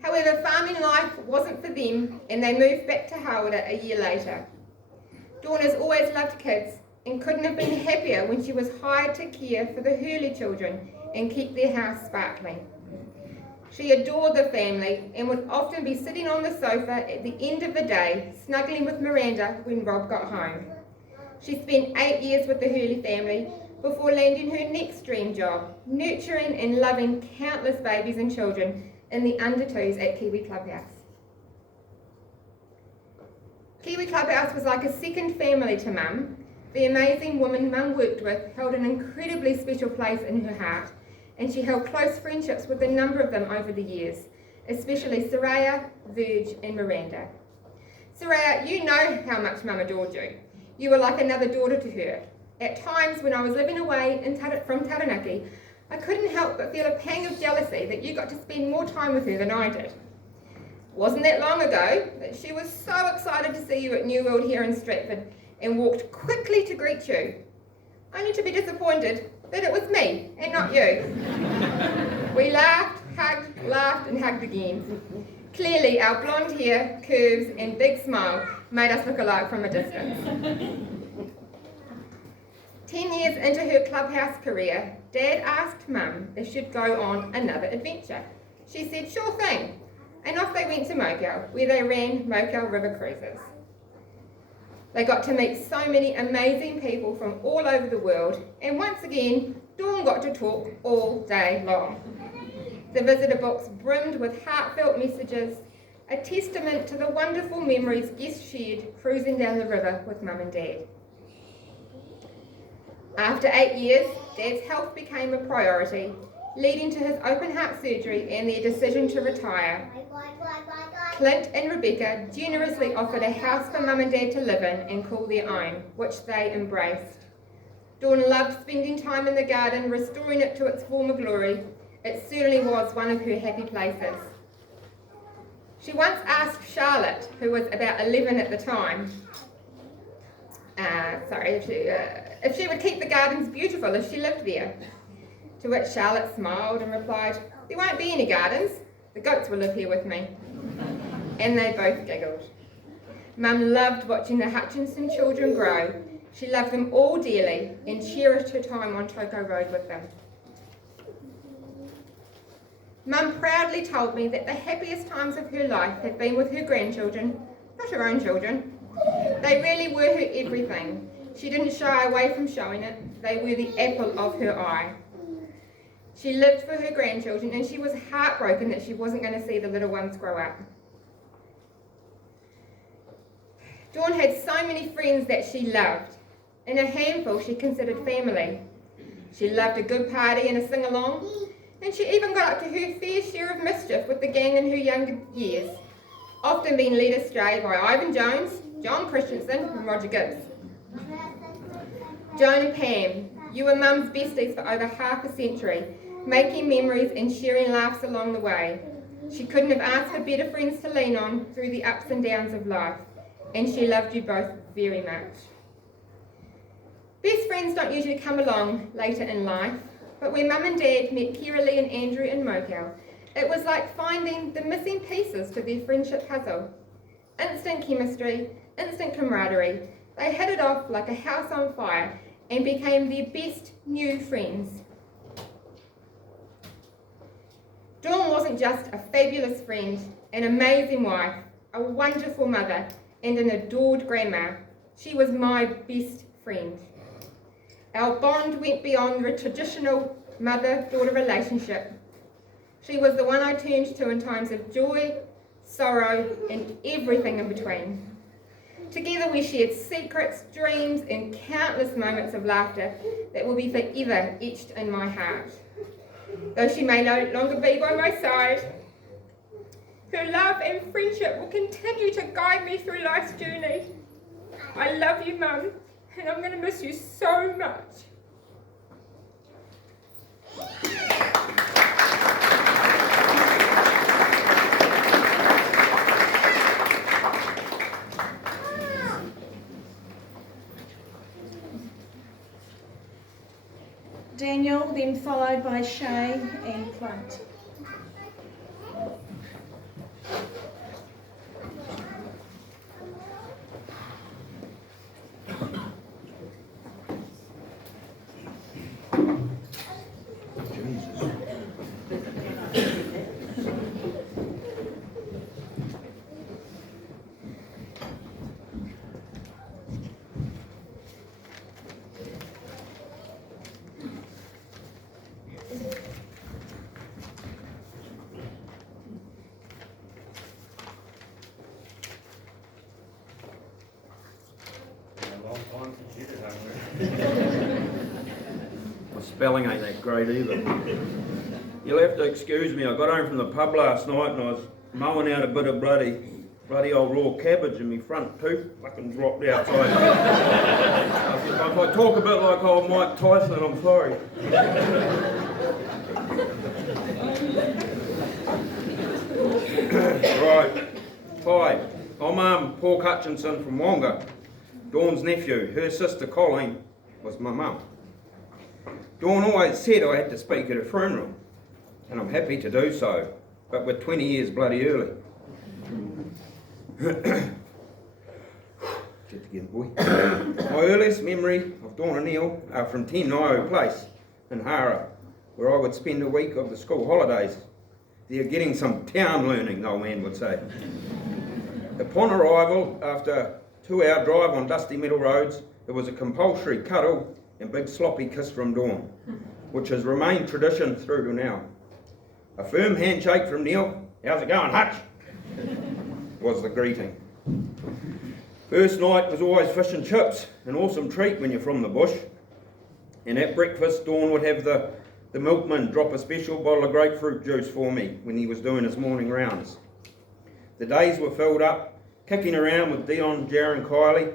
However, farming life wasn't for them, and they moved back to Hawera a year later. Dawn has always loved kids and couldn't have been happier when she was hired to care for the Hurley children and keep their house sparkling. She adored the family and would often be sitting on the sofa at the end of the day, snuggling with Miranda when Rob got home. She spent 8 years with the Hurley family before landing her next dream job, nurturing and loving countless babies and children in the under-twos at Kiwi Clubhouse. Kiwi Clubhouse was like a second family to Mum. The amazing woman Mum worked with held an incredibly special place in her heart, and she held close friendships with a number of them over the years, especially Soraya, Verge and Miranda. Soraya, you know how much Mum adored you. You were like another daughter to her. At times when I was living away from Taranaki, I couldn't help but feel a pang of jealousy that you got to spend more time with her than I did. Wasn't that long ago that she was so excited to see you at New World here in Stratford and walked quickly to greet you, only to be disappointed that it was me and not you. We laughed and hugged again. Clearly, our blonde hair, curves, and big smile made us look alike from a distance. 10 years into her clubhouse career, Dad asked Mum if she'd go on another adventure. She said, sure thing, and off they went to Mokau, where they ran Mokau River cruises. They got to meet so many amazing people from all over the world, and once again, Dawn got to talk all day long. The visitor books brimmed with heartfelt messages, a testament to the wonderful memories guests shared cruising down the river with Mum and Dad. After 8 years, Dad's health became a priority, leading to his open heart surgery and their decision to retire. Clint and Rebecca generously offered a house for Mum and Dad to live in and call their own, which they embraced. Dawn loved spending time in the garden, restoring it to its former glory. It certainly was one of her happy places. She once asked Charlotte, who was about 11 at the time, if she would keep the gardens beautiful if she lived there. To which Charlotte smiled and replied, there won't be any gardens, the goats will live here with me. And they both giggled. Mum loved watching the Hutchinson children grow. She loved them all dearly and cherished her time on Toko Road with them. Mum proudly told me that the happiest times of her life had been with her grandchildren, not her own children. They really were her everything. She didn't shy away from showing it. They were the apple of her eye. She lived for her grandchildren, and she was heartbroken that she wasn't going to see the little ones grow up. Dawn had so many friends that she loved, and a handful she considered family. She loved a good party and a sing-along, and she even got up to her fair share of mischief with the gang in her younger years, often being led astray by Ivan Jones, John Christensen, and Roger Gibbs. Joan and Pam, you were Mum's besties for over half a century, making memories and sharing laughs along the way. She couldn't have asked for better friends to lean on through the ups and downs of life, and she loved you both very much. Best friends don't usually come along later in life, but when Mum and Dad met Kiralee and Andrew in Mokau, it was like finding the missing pieces to their friendship puzzle. Instant chemistry, instant camaraderie. They hit it off like a house on fire and became their best new friends. Dawn wasn't just a fabulous friend, an amazing wife, a wonderful mother, and an adored grandma. She was my best friend. Our bond went beyond the traditional mother-daughter relationship. She was the one I turned to in times of joy, sorrow, and everything in between. Together we shared secrets, dreams, and countless moments of laughter that will be forever etched in my heart. Though she may no longer be by my side, her love and friendship will continue to guide me through life's journey. I love you, Mum, and I'm going to miss you so much. Daniel, then followed by Shay and Clint. My spelling ain't that great either. You'll have to excuse me. I got home from the pub last night and I was mowing out a bit of bloody old raw cabbage and my front tooth fucking dropped outside. If I talk a bit like old Mike Tyson, I'm sorry. Right. Hi, I'm Paul Hutchinson from Wonga. Dawn's nephew. Her sister Colleen was my mum. Dawn always said I had to speak at her funeral, and I'm happy to do so, but we're 20 years bloody early. Get together, boy. My earliest memory of Dawn and Neil are from 10 Nio Place in Hara, where I would spend a week of the school holidays. They're getting some town learning, the old man would say. Upon arrival, after a 2-hour drive on dusty metal roads, it was a compulsory cuddle and big sloppy kiss from Dawn, which has remained tradition through to now. A firm handshake from Neil, "How's it going, Hutch?" was the greeting. First night was always fish and chips, an awesome treat when you're from the bush. And at breakfast, Dawn would have the milkman drop a special bottle of grapefruit juice for me when he was doing his morning rounds. The days were filled up, kicking around with Dion, Jaron, Kylie,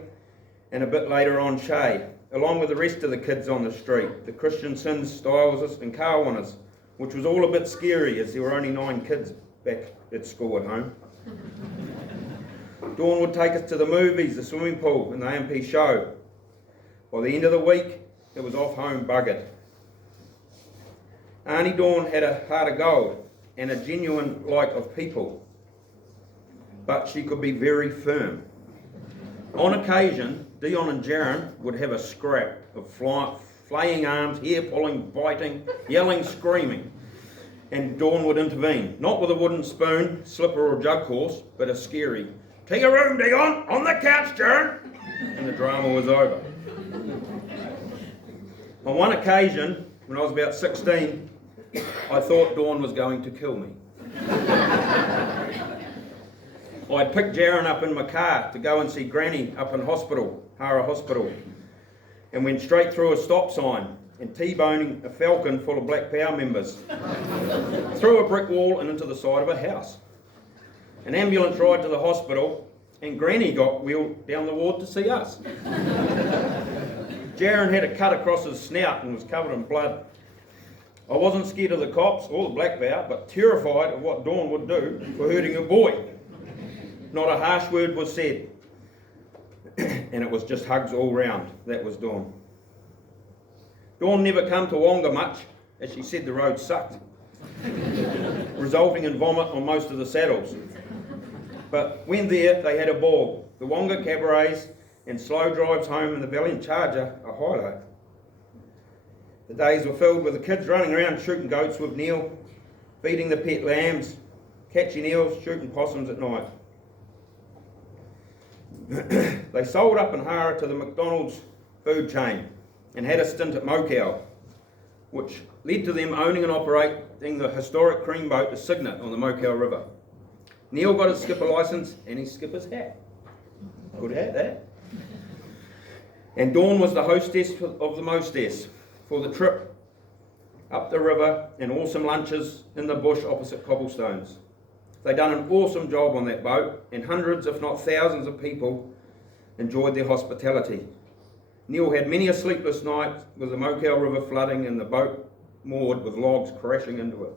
and a bit later on Shay, along with the rest of the kids on the street, the Christiansons, Styleses and Carwaners, which was all a bit scary as there were only 9 kids back at school at home. Dawn would take us to the movies, the swimming pool and the AMP show. By the end of the week, it was off home buggered. Auntie Dawn had a heart of gold and a genuine like of people, but she could be very firm. On occasion, Dion and Jaron would have a scrap of flaying arms, hair pulling, biting, yelling, screaming, and Dawn would intervene, not with a wooden spoon, slipper or jug horse, but a scary, "To your room, Dion, on the couch, Jaron," and the drama was over. On one occasion, when I was about 16, I thought Dawn was going to kill me. I'd picked Jaron up in my car to go and see Granny up in hospital, Hara Hospital, and went straight through a stop sign and T-boning a Falcon full of Black Power members, through a brick wall and into the side of a house. An ambulance ride to the hospital, and Granny got wheeled down the ward to see us. Jaron had a cut across his snout and was covered in blood. I wasn't scared of the cops or the Black Power, but terrified of what Dawn would do for hurting a boy. Not a harsh word was said, and it was just hugs all round. That was Dawn. Dawn never come to Wonga much, as she said the road sucked, resulting in vomit on most of the saddles. But when there, they had a ball. The Wonga cabarets and slow drives home in the Valiant Charger a highlight. The days were filled with the kids running around shooting goats with Neil, feeding the pet lambs, catching eels, shooting possums at night. They sold up in Hara to the McDonald's food chain and had a stint at Mokau, which led to them owning and operating the historic cream boat, the Signet, on the Mokau River. Neil got his skipper licence and his skipper's hat. Good hat, that. And Dawn was the hostess of the mostess for the trip up the river and awesome lunches in the bush opposite Cobblestones. They done an awesome job on that boat, and hundreds, if not thousands of people enjoyed their hospitality. Neil had many a sleepless night with the Mokau River flooding and the boat moored with logs crashing into it.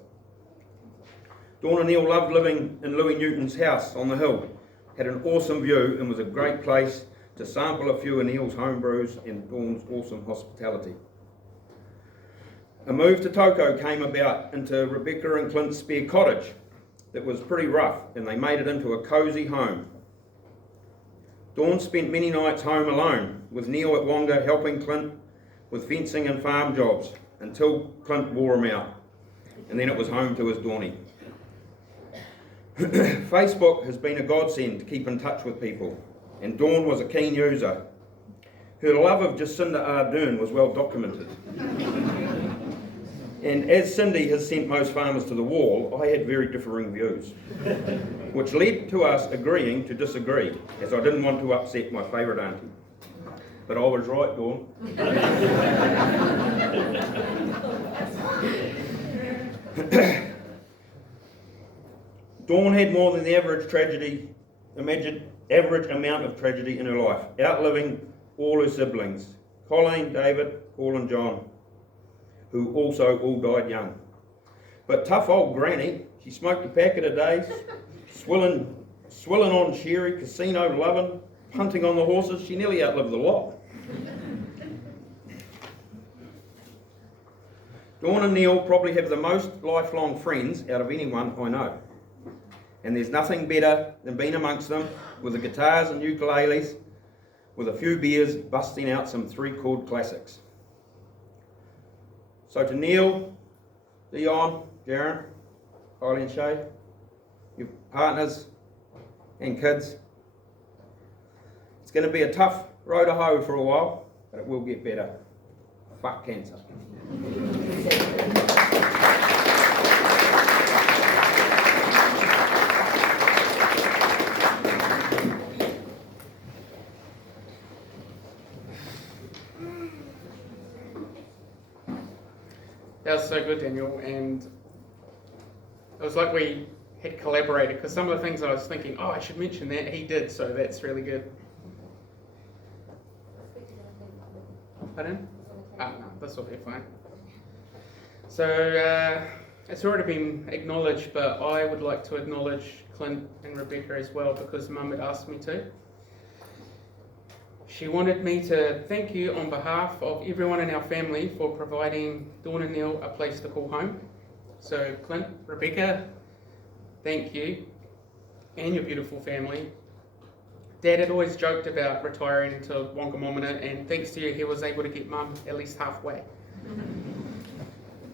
Dawn and Neil loved living in Louis Newton's house on the hill, had an awesome view and was a great place to sample a few of Neil's home brews and Dawn's awesome hospitality. A move to Toko came about into Rebecca and Clint's spare cottage that was pretty rough, and they made it into a cosy home. Dawn spent many nights home alone, with Neil at Wonga helping Clint with fencing and farm jobs until Clint wore him out, and then it was home to his Dawny. Facebook has been a godsend to keep in touch with people, and Dawn was a keen user. Her love of Jacinda Ardern was well documented. And as Cindy has sent most farmers to the wall, I had very differing views, which led to us agreeing to disagree, as I didn't want to upset my favourite auntie. But I was right, Dawn. Dawn had more than the average amount of tragedy in her life, outliving all her siblings, Colleen, David, Paul and John, who also all died young. But tough old Granny, she smoked a packet a day, swilling on sherry, casino loving, punting on the horses. She nearly outlived the lot. Dawn and Neil probably have the most lifelong friends out of anyone I know. And there's nothing better than being amongst them with the guitars and ukuleles, with a few beers, busting out some 3-chord classics. So to Neil, Dion, Jaron, Kylie and Shay, your partners and kids, it's going to be a tough road to hoe for a while, but it will get better. Fuck cancer. That was so good, Daniel, and it was like we had collaborated, because some of the things I was thinking, oh, I should mention that, he did, so that's really good. Pardon? Ah, no, this will be fine. So, it's already been acknowledged, but I would like to acknowledge Clint and Rebecca as well, because Mum had asked me to. She wanted me to thank you on behalf of everyone in our family for providing Dawn and Neil a place to call home. So Clint, Rebecca, thank you, and your beautiful family. Dad had always joked about retiring to Wongamomina, and thanks to you he was able to get Mum at least halfway.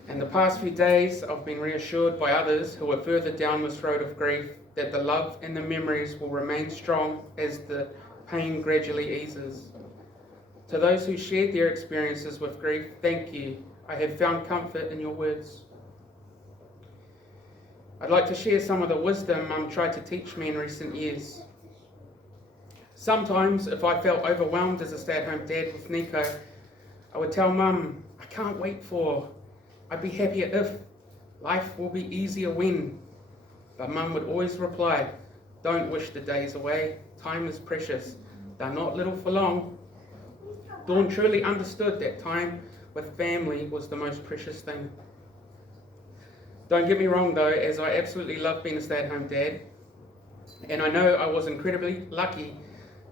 And the past few days I've been reassured by others who are further down this road of grief that the love and the memories will remain strong as the pain gradually eases. To those who shared their experiences with grief, thank you. I have found comfort in your words. I'd like to share some of the wisdom Mum tried to teach me in recent years. Sometimes, if I felt overwhelmed as a stay-at-home dad with Nico, I would tell Mum, I can't wait for, I'd be happier if, life will be easier when. But Mum would always reply, don't wish the days away, time is precious, they're not little for long. Dawn truly understood that time with family was the most precious thing. Don't get me wrong though, as I absolutely love being a stay-at-home dad, and I know I was incredibly lucky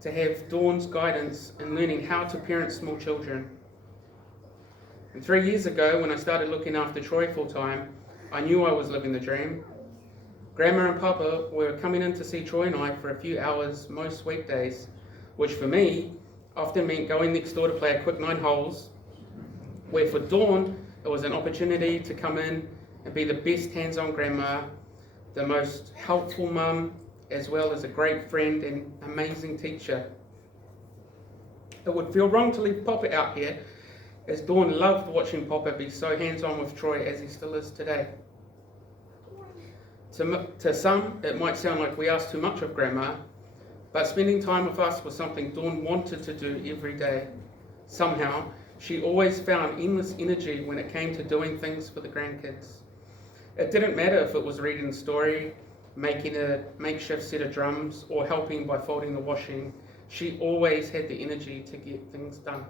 to have Dawn's guidance in learning how to parent small children. And 3 years ago, when I started looking after Troy full-time, I knew I was living the dream. Grandma and Papa were coming in to see Troy and I for a few hours most weekdays, which for me often meant going next door to play a quick 9 holes, where for Dawn it was an opportunity to come in and be the best hands-on grandma, the most helpful mum, as well as a great friend and amazing teacher. It would feel wrong to leave Papa out here, as Dawn loved watching Papa be so hands-on with Troy as he still is today. To some, it might sound like we ask too much of Grandma, but spending time with us was something Dawn wanted to do every day. Somehow, she always found endless energy when it came to doing things for the grandkids. It didn't matter if it was reading a story, making a makeshift set of drums, or helping by folding the washing. She always had the energy to get things done.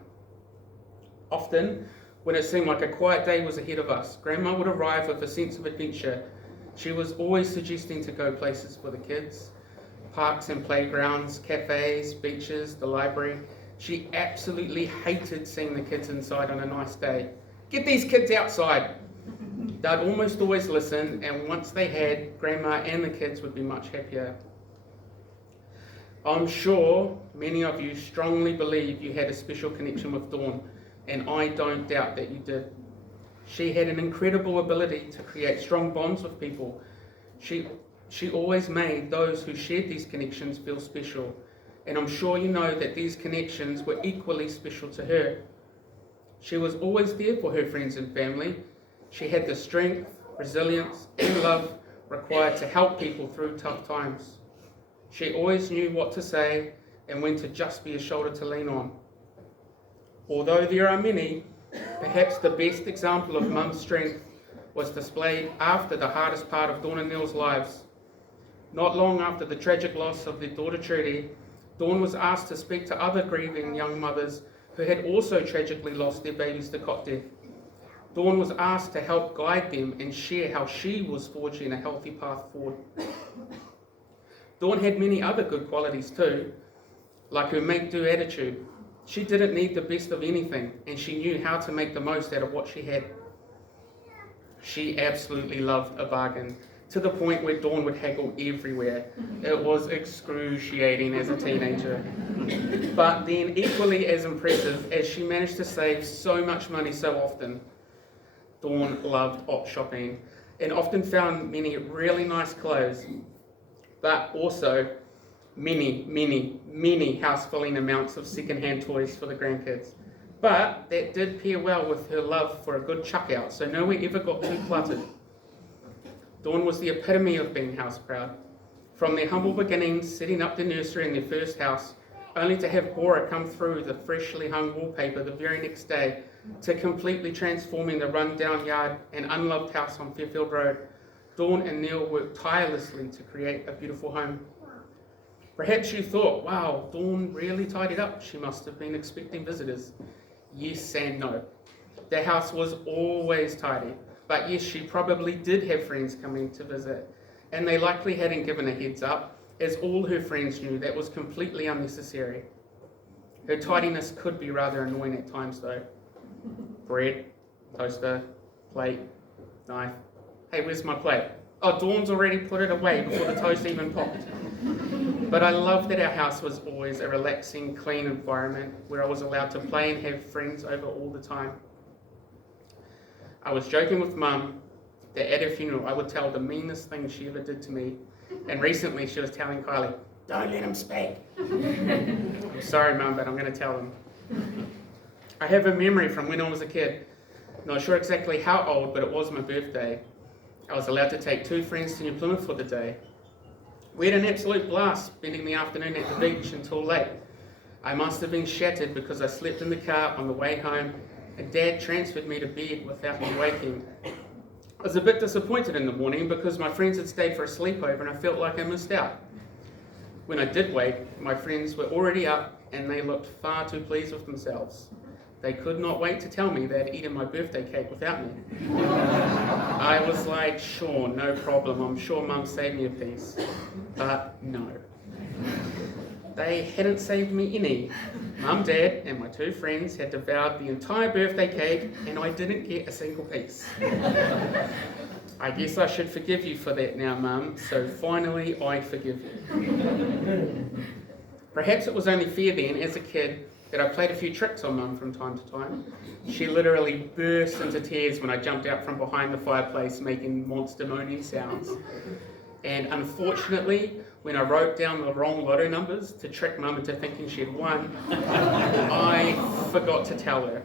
Often, when it seemed like a quiet day was ahead of us, Grandma would arrive with a sense of adventure. She was always suggesting to go places for the kids, parks and playgrounds, cafes, beaches, the library. She absolutely hated seeing the kids inside on a nice day. Get these kids outside. They'd almost always listen, and once they had, Grandma and the kids would be much happier. I'm sure many of you strongly believe you had a special connection with Dawn, and I don't doubt that you did. She had an incredible ability to create strong bonds with people. She always made those who shared these connections feel special, and I'm sure you know that these connections were equally special to her. She was always there for her friends and family. She had the strength, resilience, and love required to help people through tough times. She always knew what to say and when to just be a shoulder to lean on. Although there are many, perhaps the best example of Mum's strength was displayed after the hardest part of Dawn and Neil's lives. Not long after the tragic loss of their daughter Trudy, Dawn was asked to speak to other grieving young mothers who had also tragically lost their babies to cot death. Dawn was asked to help guide them and share how she was forging a healthy path forward. Dawn had many other good qualities too, like her make-do attitude. She didn't need the best of anything, and she knew how to make the most out of what she had. She absolutely loved a bargain, to the point where Dawn would haggle everywhere. It was excruciating as a teenager. But then equally as impressive, as she managed to save so much money so often, Dawn loved op shopping and often found many really nice clothes, but also many house-filling amounts of second-hand toys for the grandkids. But that did pair well with her love for a good chuck-out, so nowhere ever got too cluttered. Dawn was the epitome of being house-proud. From their humble beginnings, setting up the nursery in their first house, only to have Bora come through the freshly hung wallpaper the very next day, to completely transforming the run-down yard and unloved house on Fairfield Road, Dawn and Neil worked tirelessly to create a beautiful home. Perhaps you thought, wow, Dawn really tidied up. She must have been expecting visitors. Yes and no. The house was always tidy. But yes, she probably did have friends coming to visit, and they likely hadn't given a heads up, as all her friends knew that was completely unnecessary. Her tidiness could be rather annoying at times though. Bread, toaster, plate, knife. Hey, where's my plate? Oh, Dawn's already put it away before the toast even popped. But I love that our house was always a relaxing, clean environment where I was allowed to play and have friends over all the time. I was joking with Mum that at her funeral I would tell the meanest thing she ever did to me, and recently she was telling Kylie, "Don't let him speak." I'm sorry, Mum, but I'm going to tell him. I have a memory from when I was a kid. Not sure exactly how old, but it was my birthday. I was allowed to take 2 friends to New Plymouth for the day. We had an absolute blast spending the afternoon at the beach until late. I must have been shattered because I slept in the car on the way home, and Dad transferred me to bed without me waking. I was a bit disappointed in the morning because my friends had stayed for a sleepover and I felt like I missed out. When I did wake, my friends were already up and they looked far too pleased with themselves. They could not wait to tell me they'd eaten my birthday cake without me. I was like, sure, no problem, I'm sure Mum saved me a piece. But no. They hadn't saved me any. Mum, Dad, and my 2 friends had devoured the entire birthday cake and I didn't get a single piece. I guess I should forgive you for that now, Mum, so finally I forgive you. Perhaps it was only fair then, as a kid, that I played a few tricks on Mum from time to time. She literally burst into tears when I jumped out from behind the fireplace making monster moaning sounds. And unfortunately, when I wrote down the wrong lotto numbers to trick Mum into thinking she had won, I forgot to tell her.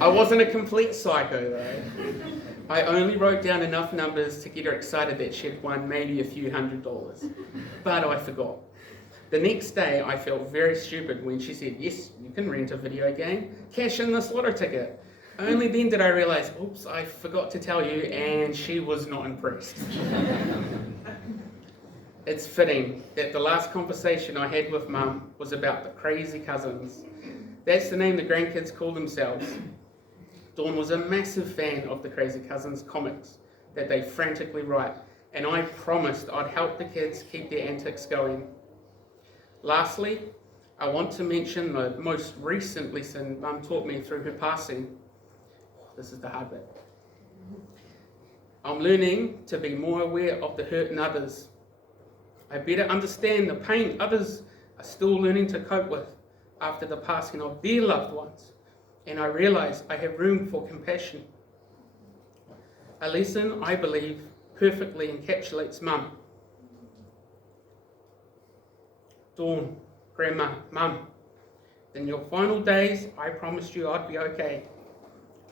I wasn't a complete psycho though. I only wrote down enough numbers to get her excited that she had won maybe a few $100s. But I forgot. The next day I felt very stupid when she said, "Yes, you can rent a video game, cash in this lotto ticket." Only then did I realise, oops, I forgot to tell you, and she was not impressed. It's fitting that the last conversation I had with Mum was about the Crazy Cousins. That's the name the grandkids call themselves. Dawn was a massive fan of the Crazy Cousins comics that they frantically write, and I promised I'd help the kids keep their antics going. Lastly, I want to mention the most recent lesson Mum taught me through her passing. This is the hard bit. I'm learning to be more aware of the hurt in others. I better understand the pain others are still learning to cope with after the passing of their loved ones, and I realise I have room for compassion. A lesson I believe perfectly encapsulates Mum. Dawn, Grandma, Mum, in your final days, I promised you I'd be okay.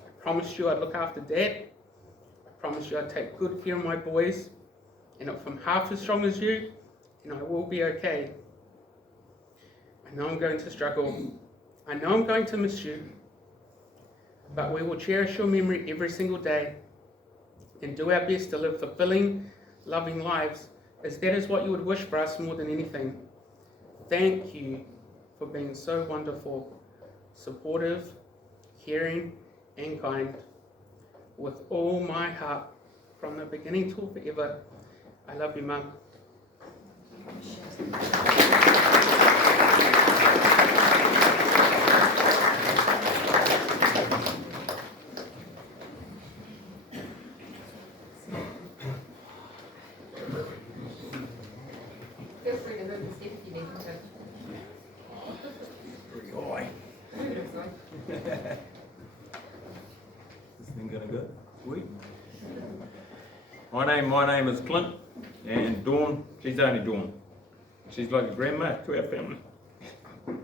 I promised you I'd look after Dad. I promised you I'd take good care of my boys. And if I'm half as strong as you, then I will be okay. I know I'm going to struggle. I know I'm going to miss you. But we will cherish your memory every single day and do our best to live fulfilling, loving lives, as that is what you would wish for us more than anything. Thank you for being so wonderful, supportive, caring, and kind. With all my heart, from the beginning till forever, I love you, Mum. This thing gonna go? Sweet. My name is Clint, and Dawn, she's only Dawn. She's like a grandma to our family. Just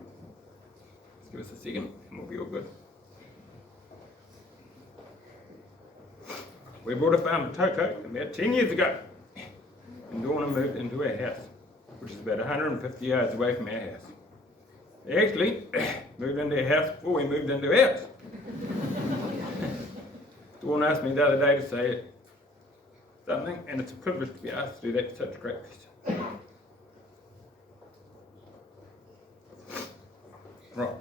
give us a second, and we'll be all good. We bought a farm in Toko about 10 years ago, and Dawn moved into our house, which is about 150 yards away from our house. They actually moved into our house before we moved into ours. Dawn asked me the other day to say something, and it's a privilege to be asked to do that to such a great person. Right.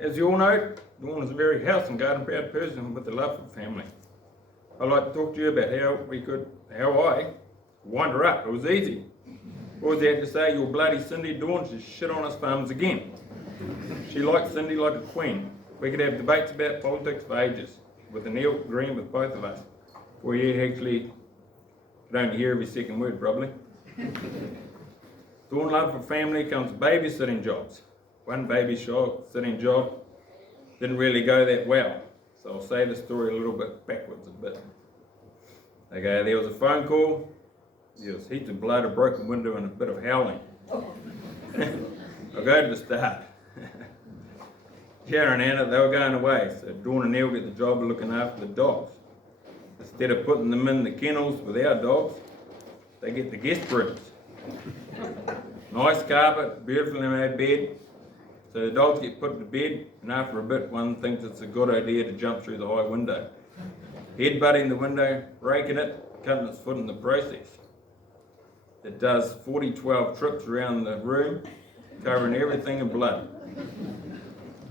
As you all know, Dawn is a very house and garden proud person with a love for family. I'd like to talk to you about how I wind her up. It was easy. Always had to say, "You're bloody Cindy Dawn, she's shit on us farmers again." She liked Cindy like a queen. We could have debates about politics for ages, with Neil agreeing with both of us. We actually don't hear every second word, probably. Dawn love for family comes babysitting jobs. One babysitting job didn't really go that well, so I'll say the story a little bit backwards a bit. Okay, there was a phone call, there was heaps of blood, a broken window, and a bit of howling. I'll go to the start. Sharon and Anna, they were going away, so Dawn and Neil get the job of looking after the dogs. Instead of putting them in the kennels with our dogs, they get the guest rooms. Nice carpet, beautifully made bed. So the dogs get put to bed, and after a bit, one thinks it's a good idea to jump through the high window. Headbutting the window, breaking it, cutting its foot in the process. It does 12 trips around the room, covering everything in blood.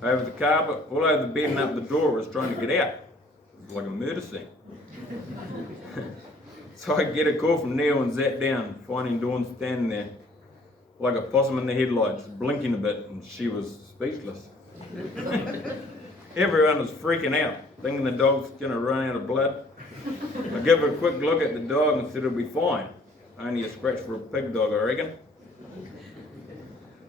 Over the carpet, all over the bed and up the door was trying to get out. It was like a murder scene. So I get a call from Neil and sat down, finding Dawn standing there like a possum in the headlights, blinking a bit, and she was speechless. Everyone was freaking out, thinking the dog's gonna run out of blood. I give her a quick look at the dog and said it'll be fine. Only a scratch for a pig dog, I reckon.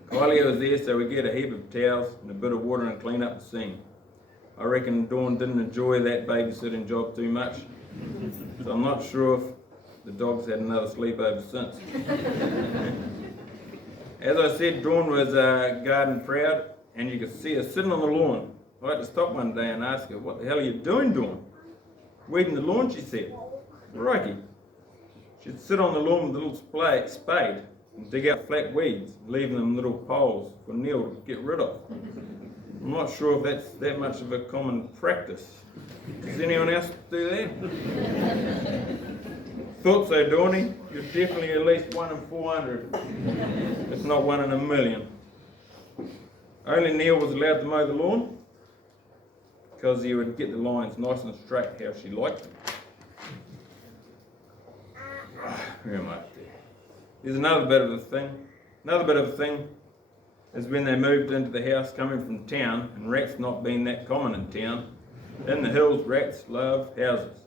Kylie was there, so we get a heap of towels and a bit of water and clean up the scene. I reckon Dawn didn't enjoy that babysitting job too much, so I'm not sure if the dog's had another sleepover since. As I said, Dawn was garden proud, and you could see her sitting on the lawn. I had to stop one day and ask her, "What the hell are you doing, Dawn?" "Weeding the lawn," she said. "Crikey." She'd sit on the lawn with a little spade and dig out flat weeds, leaving them little piles for Neil to get rid of. I'm not sure if that's that much of a common practice. Does anyone else do that? Thought so, Dawny. You're definitely at least 1 in 400. It's not 1 in a million. Only Neil was allowed to mow the lawn because he would get the lines nice and straight how she liked them. Where am I? There's another bit of a thing. Another bit of a thing is when they moved into the house coming from town, and rats not being that common in town. In the hills, rats love houses.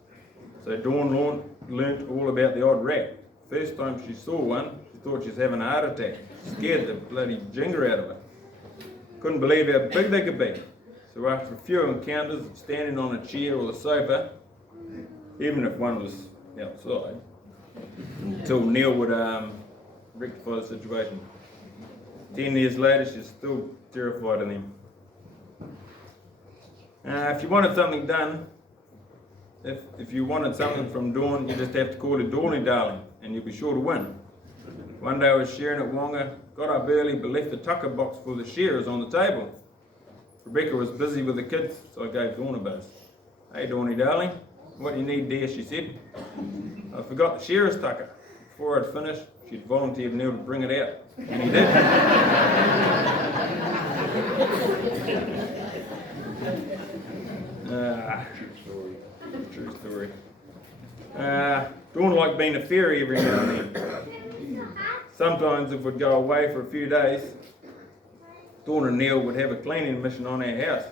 So Dawn learnt all about the odd rat. First time she saw one, she thought she was having a heart attack. Scared the bloody jinger out of her. Couldn't believe how big they could be. So after a few encounters of standing on a chair or the sofa, even if one was outside, until Neil would rectify the situation. 10 years later, she's still terrified of them. If you wanted something done, if you wanted something from Dawn, you just have to call her Dawny Darling, and you'll be sure to win. One day I was shearing at Wonga, got up early but left the tucker box for the shearers on the table. Rebecca was busy with the kids, so I gave Dawn a buzz. "Hey Dawny Darling, what do you need dear?" she said. "I forgot the shearer's tucker." Before I'd finished, she'd volunteered Neil to bring it out, and he did. True story. Dawn liked being a fairy every now and then. Sometimes if we'd go away for a few days, Dawn and Neil would have a cleaning mission on our house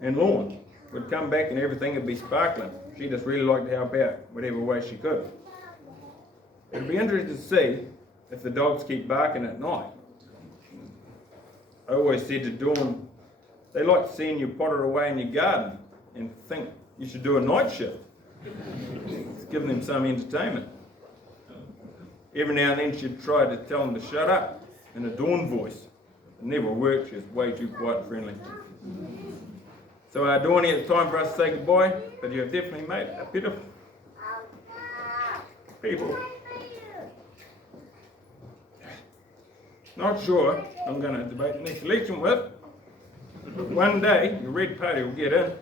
and lawn. We'd come back and everything would be sparkling. She just really liked to help out whatever way she could. It'd be interesting to see if the dogs keep barking at night. I always said to Dawn, They like seeing you potter away in your garden and think you should do a night shift. It's giving them some entertainment. Every now and then she'd try to tell them to shut up in a Dawn voice. It never worked, she was way too quiet and friendly. So Dawn, it's time for us to say goodbye, but you have definitely made a bit of people. Not sure I'm going to debate the next election with, but one day the Red Party will get in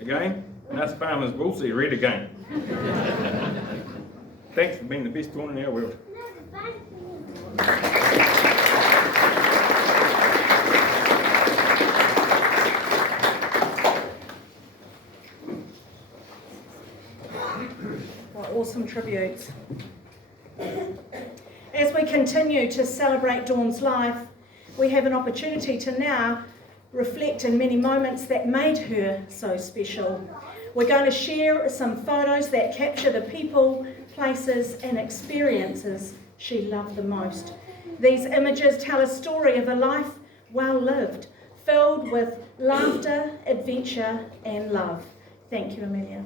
again, and us farmers will see red again. Thanks for being the best Dawn in our world. What awesome tributes. As we continue to celebrate Dawn's life, we have an opportunity to now reflect in many moments that made her so special. We're going to share some photos that capture the people, places and experiences she loved the most. These images tell a story of a life well lived, filled with laughter, adventure and love. Thank you, Amelia.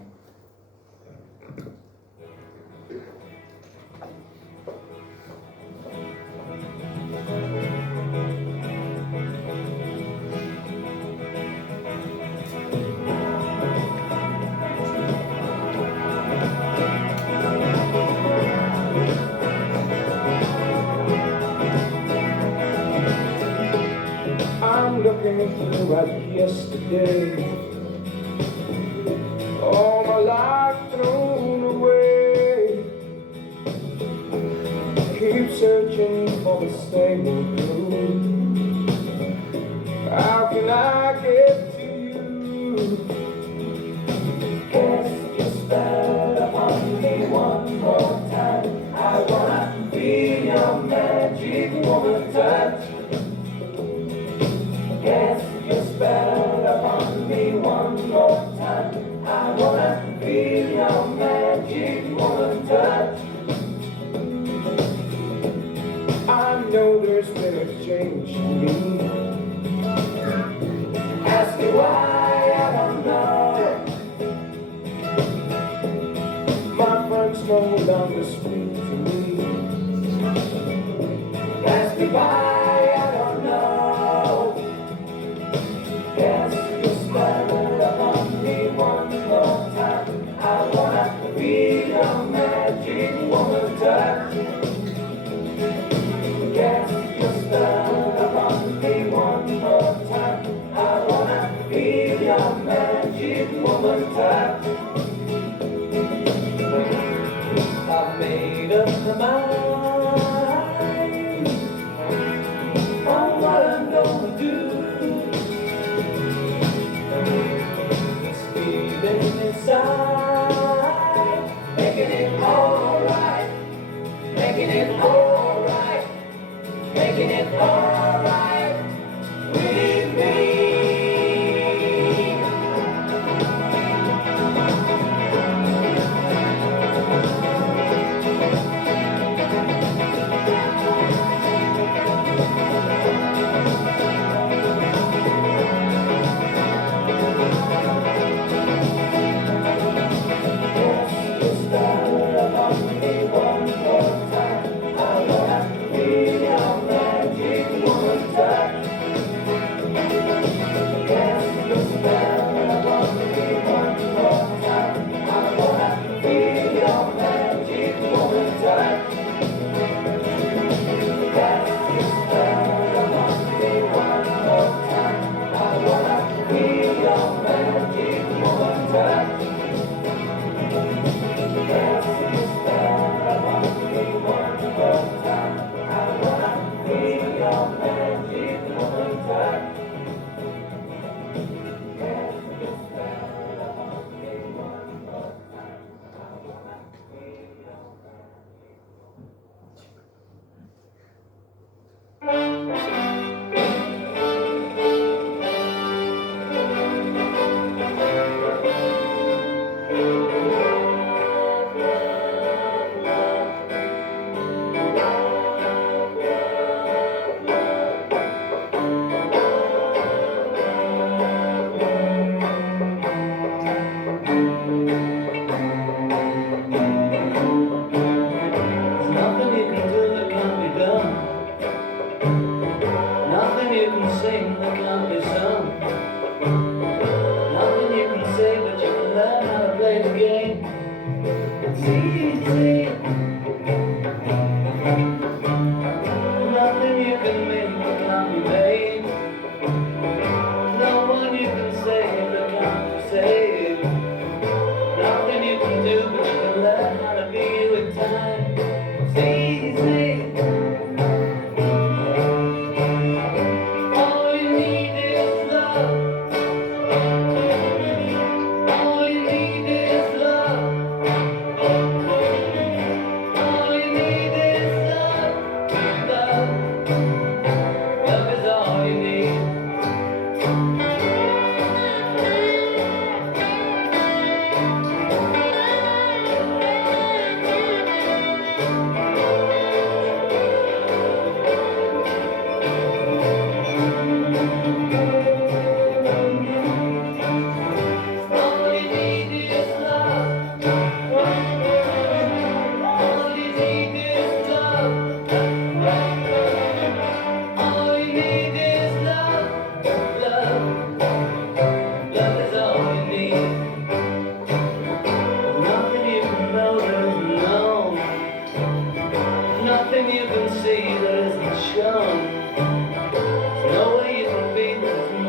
I'm looking through at yesterday, all my life thrown away. Keep searching for the same old clue. How can I get to you? Guess you spell upon me one more time. I wanna be your magic woman touch. Guess you spell upon me one more time. I wanna feel your magic woman touch. I know there's been a change in me. Ask me why, I don't know. My friends no longer speak to me. Ask me why, I don't know. Guess you spell upon me one more time. I wanna feel your magic woman touch. Guess you spell upon me one more time. I wanna feel your magic woman touch. I've made up my mind on what I'm gonna do. Feeling inside, making it alright, making it alright, making it alright with me.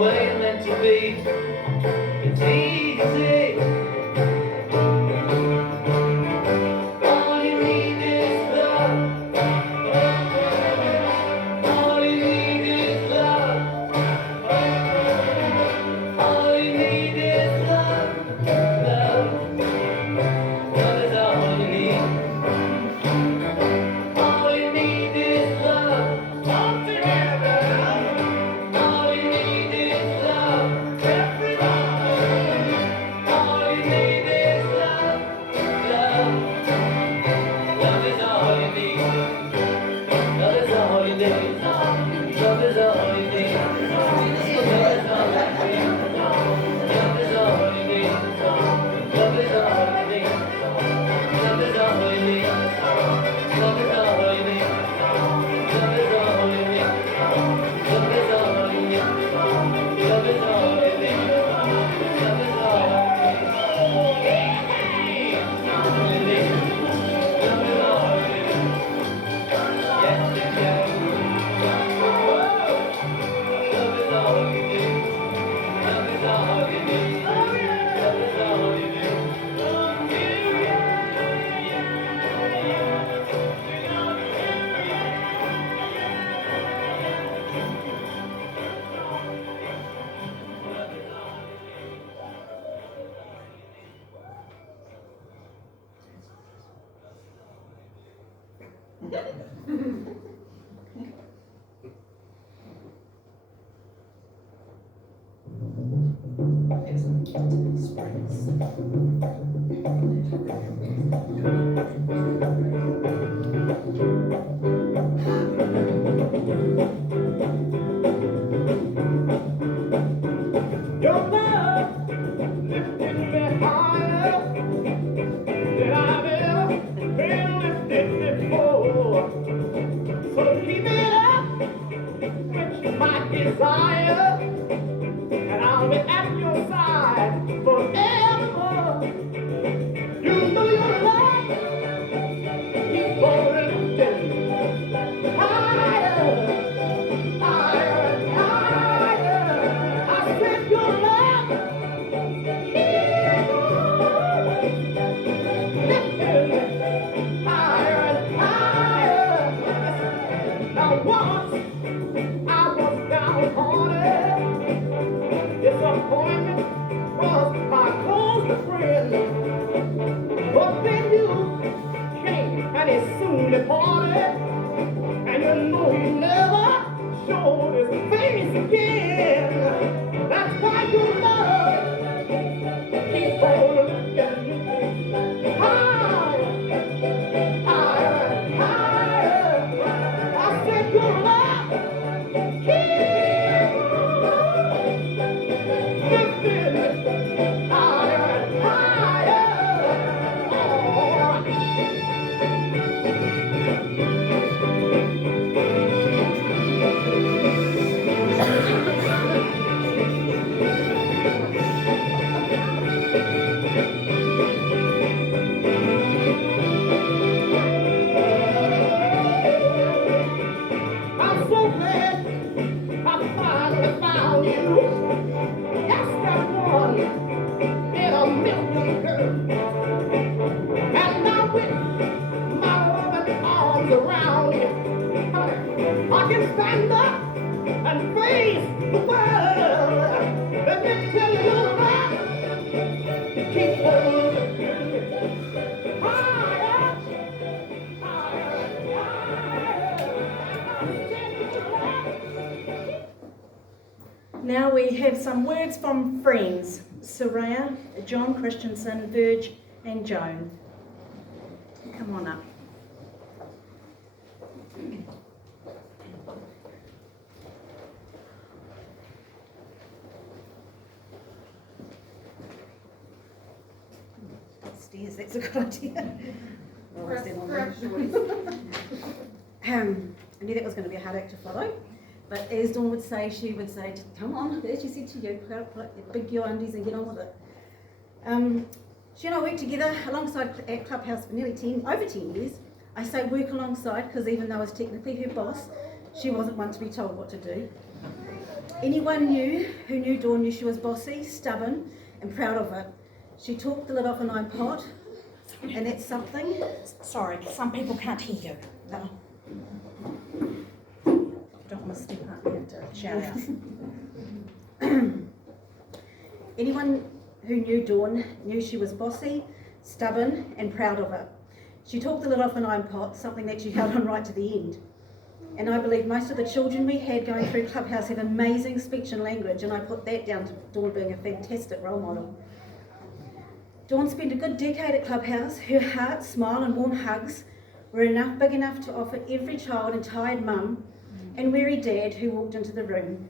way it's meant to be. It's easy. All you need is love. All you need is love. All you need is love. Love. Love is all you need. All you need is love. All together. All you need is love. Everybody. All you need is love. Love. Love is all you need. Love is all you need. Love is all you need. Love is all you need. Love is all you need. Love is all you need. Love is all you need. Love is all you need. Love is all you need. Love is all you need. Love is all you need. Love is all you need. Love is all you need. Yes, you can. Love is all you need. Love is all you need. Love is all you need. Your love lifted me higher than I've ever been lifted before. So keep it up, which my desire, and I'll be at your side forevermore. You know your love keeps on lifting higher. Higher and higher. I said your love keeps lifting higher and higher. Now once I was downhearted, disappointment was my closest friend. But then you came and it soon departed, and you know he never showed his face again. That's why your love keeps on lifting higher, higher and higher. I said your love keeps lifting higher and higher. Oh. I'm so glad I finally found you. Yes, that one in a million girl. And now with my loving arms around you, honey, I can stand up and face the world. Let me tell you, little man, keep on looking higher, higher, higher. Now we have some words from friends. Soraya, John Christensen, Virg and Joan. Come on up. Stairs, that's a good idea. I knew that was going to be a hard act to follow, but as Dawn would say, she would say, come on, as she said to you, put up your big girl undies and get on with it. She and I worked together alongside at Clubhouse for nearly over 10 years. I say work alongside because even though I was technically her boss, she wasn't one to be told what to do. Anyone who knew Dawn knew she was bossy, stubborn, and proud of it. She talked the lid off an iron pot, and that's something. Sorry, some people can't hear you. No. Don't want to step up here to shout out. Anyone who knew Dawn knew she was bossy, stubborn, and proud of it. She talked the lid off an iron pot, something that she held on right to the end. And I believe most of the children we had going through Clubhouse have amazing speech and language, and I put that down to Dawn being a fantastic role model. Dawn spent a good decade at Clubhouse. Her heart, smile and warm hugs were big enough to offer every child and tired mum and weary dad who walked into the room.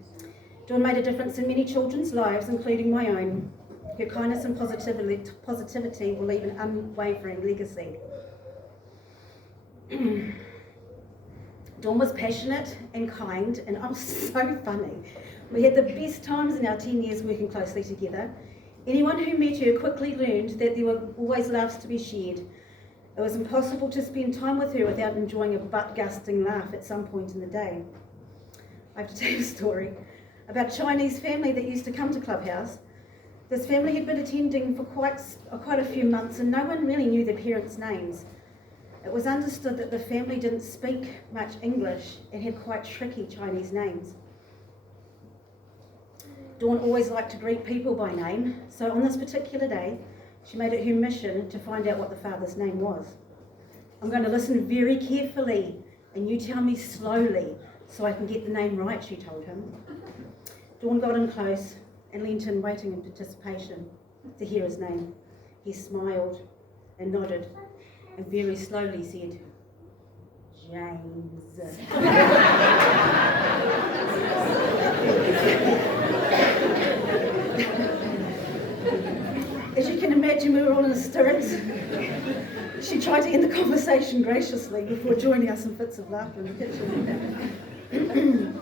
Dawn made a difference in many children's lives, including my own. Her kindness and positivity will leave an unwavering legacy. Dawn was passionate and kind, and I was so funny. We had the best times in our 10 years working closely together. Anyone who met her quickly learned that there were always laughs to be shared. It was impossible to spend time with her without enjoying a butt-gusting laugh at some point in the day. I have to tell you a story about a Chinese family that used to come to Clubhouse. This family had been attending for quite a few months, and no one really knew their parents' names. It was understood that the family didn't speak much English and had quite tricky Chinese names. Dawn always liked to greet people by name, so on this particular day, she made it her mission to find out what the father's name was. I'm going to listen very carefully, and you tell me slowly so I can get the name right, she told him. Dawn got in close and leant in, waiting in anticipation to hear his name. He smiled and nodded and very slowly said, James. As you can imagine, we were all in hysterics. She tried to end the conversation graciously before joining us in fits of laughter in the kitchen.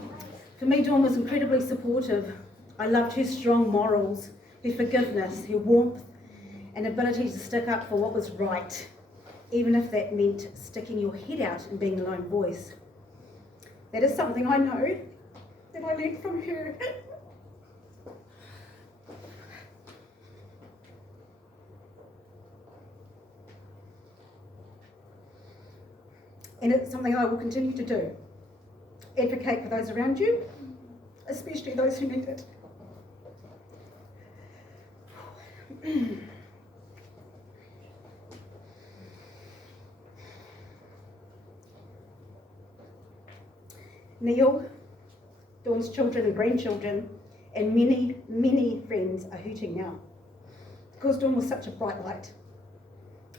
For me, Dawn was incredibly supportive. I loved her strong morals, her forgiveness, her warmth, and ability to stick up for what was right, even if that meant sticking your head out and being the lone voice. That is something I know that I learned from her. And it's something I will continue to do. Advocate for those around you, especially those who need it. Neil, Dawn's children and grandchildren, and many, many friends are hurting now. Because Dawn was such a bright light.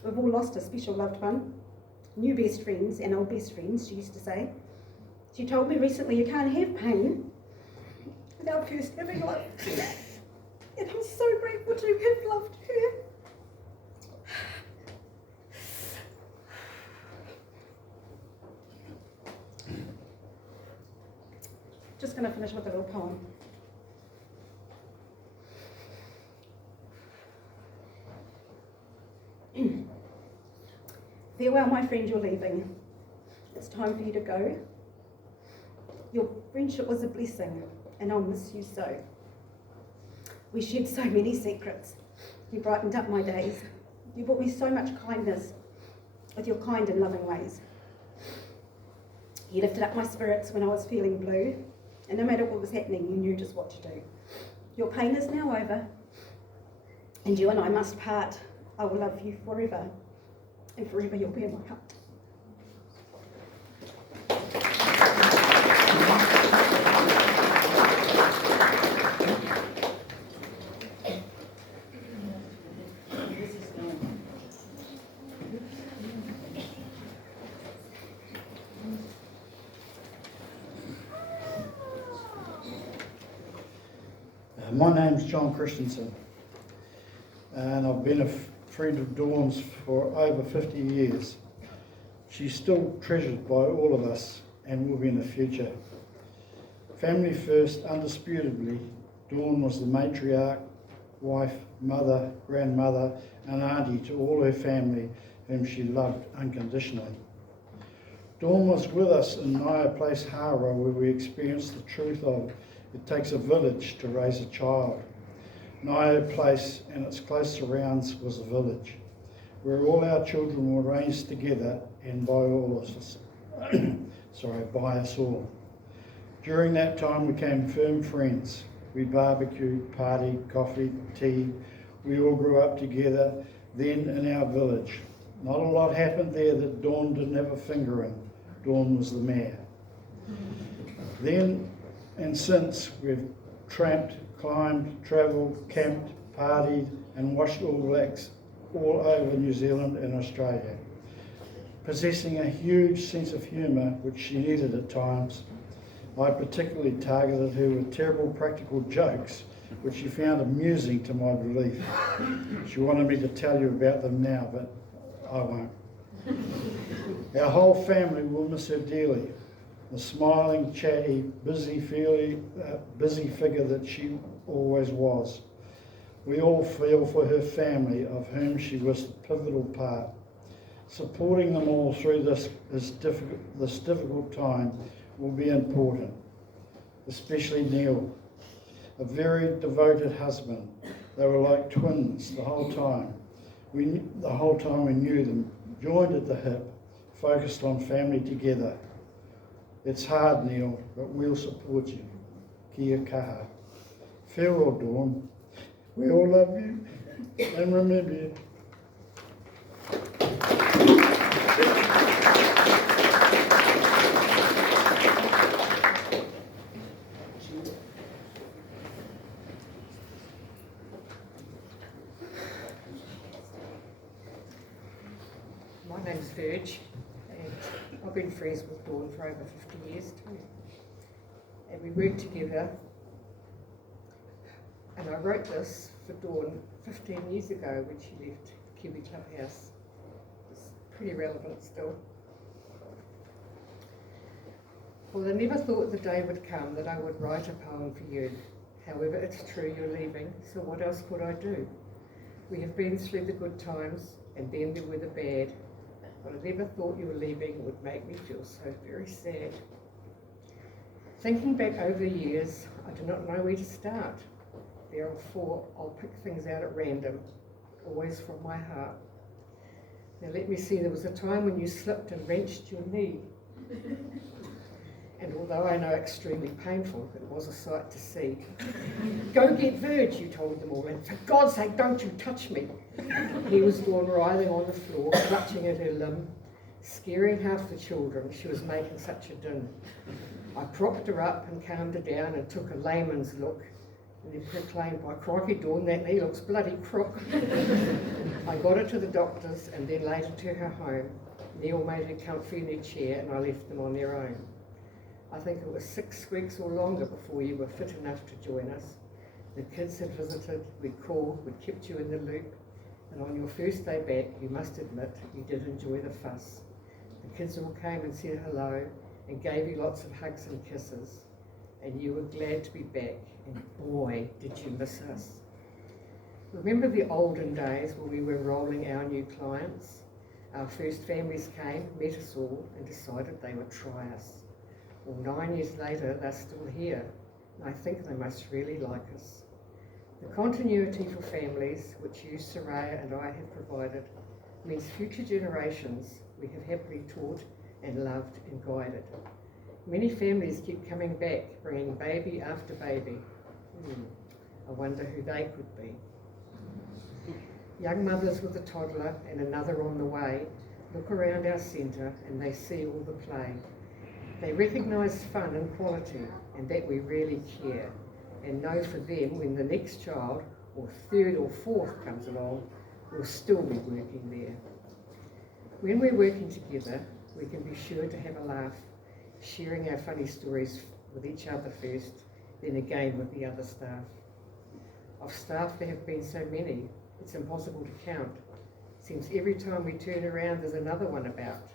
We've all lost a special loved one, new best friends and old best friends, she used to say. She told me recently, you can't have pain without first having love. And I'm so grateful to have loved her. Just going to finish with a little poem. Farewell, my friend, you're leaving. It's time for you to go. Your friendship was a blessing, and I'll miss you so. We shared so many secrets. You brightened up my days. You brought me so much kindness with your kind and loving ways. You lifted up my spirits when I was feeling blue, and no matter what was happening, you knew just what to do. Your pain is now over, and you and I must part. I will love you forever, and forever you'll be in my heart. My name's John Christensen, and I've been a friend of Dawn's for over 50 years. She's still treasured by all of us and will be in the future. Family first, undisputedly, Dawn was the matriarch, wife, mother, grandmother and auntie to all her family whom she loved unconditionally. Dawn was with us in Naya Place, Hara, where we experienced the truth of it takes a village to raise a child. Naya Place and its close surrounds was a village where all our children were raised together and by all of us, by us all. During that time we became firm friends. We barbecued, partied, coffee, tea. We all grew up together then in our village. Not a lot happened there that Dawn didn't have a finger in. Dawn was the mayor. Then and since we've tramped, climbed, travelled, camped, partied and watched All Blacks all over New Zealand and Australia. Possessing a huge sense of humour, which she needed at times, I particularly targeted her with terrible practical jokes, which she found amusing to my relief. She wanted me to tell you about them now, but I won't. Our whole family will miss her dearly. The smiling, chatty, busy figure that she always was. We all feel for her family, of whom she was the pivotal part. Supporting them all through this difficult time will be important, especially Neil, a very devoted husband. They were like twins the whole time. The whole time we knew them, joined at the hip, focused on family together. It's hard, Neil, but we'll support you. Kia kaha. Farewell, Dawn. We all love you and remember you. My name's Virge, and I've been friends with Dawn for over 50 years too. And we worked together, and I wrote this for Dawn 15 years ago when she left the Kiwi Clubhouse. It's pretty relevant still. Well, I never thought the day would come that I would write a poem for you. However, it's true you're leaving, so what else could I do? We have been through the good times, and then there were the bad. But I never thought you were leaving would make me feel so very sad. Thinking back over the years, I do not know where to start. Therefore, I'll pick things out at random, always from my heart. Now let me see, there was a time when you slipped and wrenched your knee. And although I know extremely painful, it was a sight to see. Go get Virge, you told them all, and for God's sake, don't you touch me. He was Dawn writhing on the floor, clutching at her limb, scaring half the children. She was making such a din. I propped her up and calmed her down and took a layman's look, and then proclaimed, by crikey, Dawn, that knee looks bloody crook. I got her to the doctor's and then later to her home. Neil made her comfy in her chair and I left them on their own. I think it was 6 weeks or longer before you were fit enough to join us. The kids had visited, we'd called, we'd kept you in the loop, and on your first day back, you must admit, you did enjoy the fuss. The kids all came and said hello, and gave you lots of hugs and kisses, and you were glad to be back, and boy, did you miss us. Remember the olden days when we were enrolling our new clients? Our first families came, met us all, and decided they would try us. Well, 9 years later, they're still here, and I think they must really like us. The continuity for families, which you, Soraya, and I have provided, means future generations we have happily taught and loved and guided. Many families keep coming back, bringing baby after baby. I wonder who they could be. Young mothers with a toddler and another on the way look around our centre and they see all the play. They recognise fun and quality and that we really care, and know for them when the next child, or third or fourth, comes along, we'll still be working there. When we're working together, we can be sure to have a laugh, sharing our funny stories with each other first, then again with the other staff. Of staff there have been so many, it's impossible to count. Seems every time we turn around there's another one about.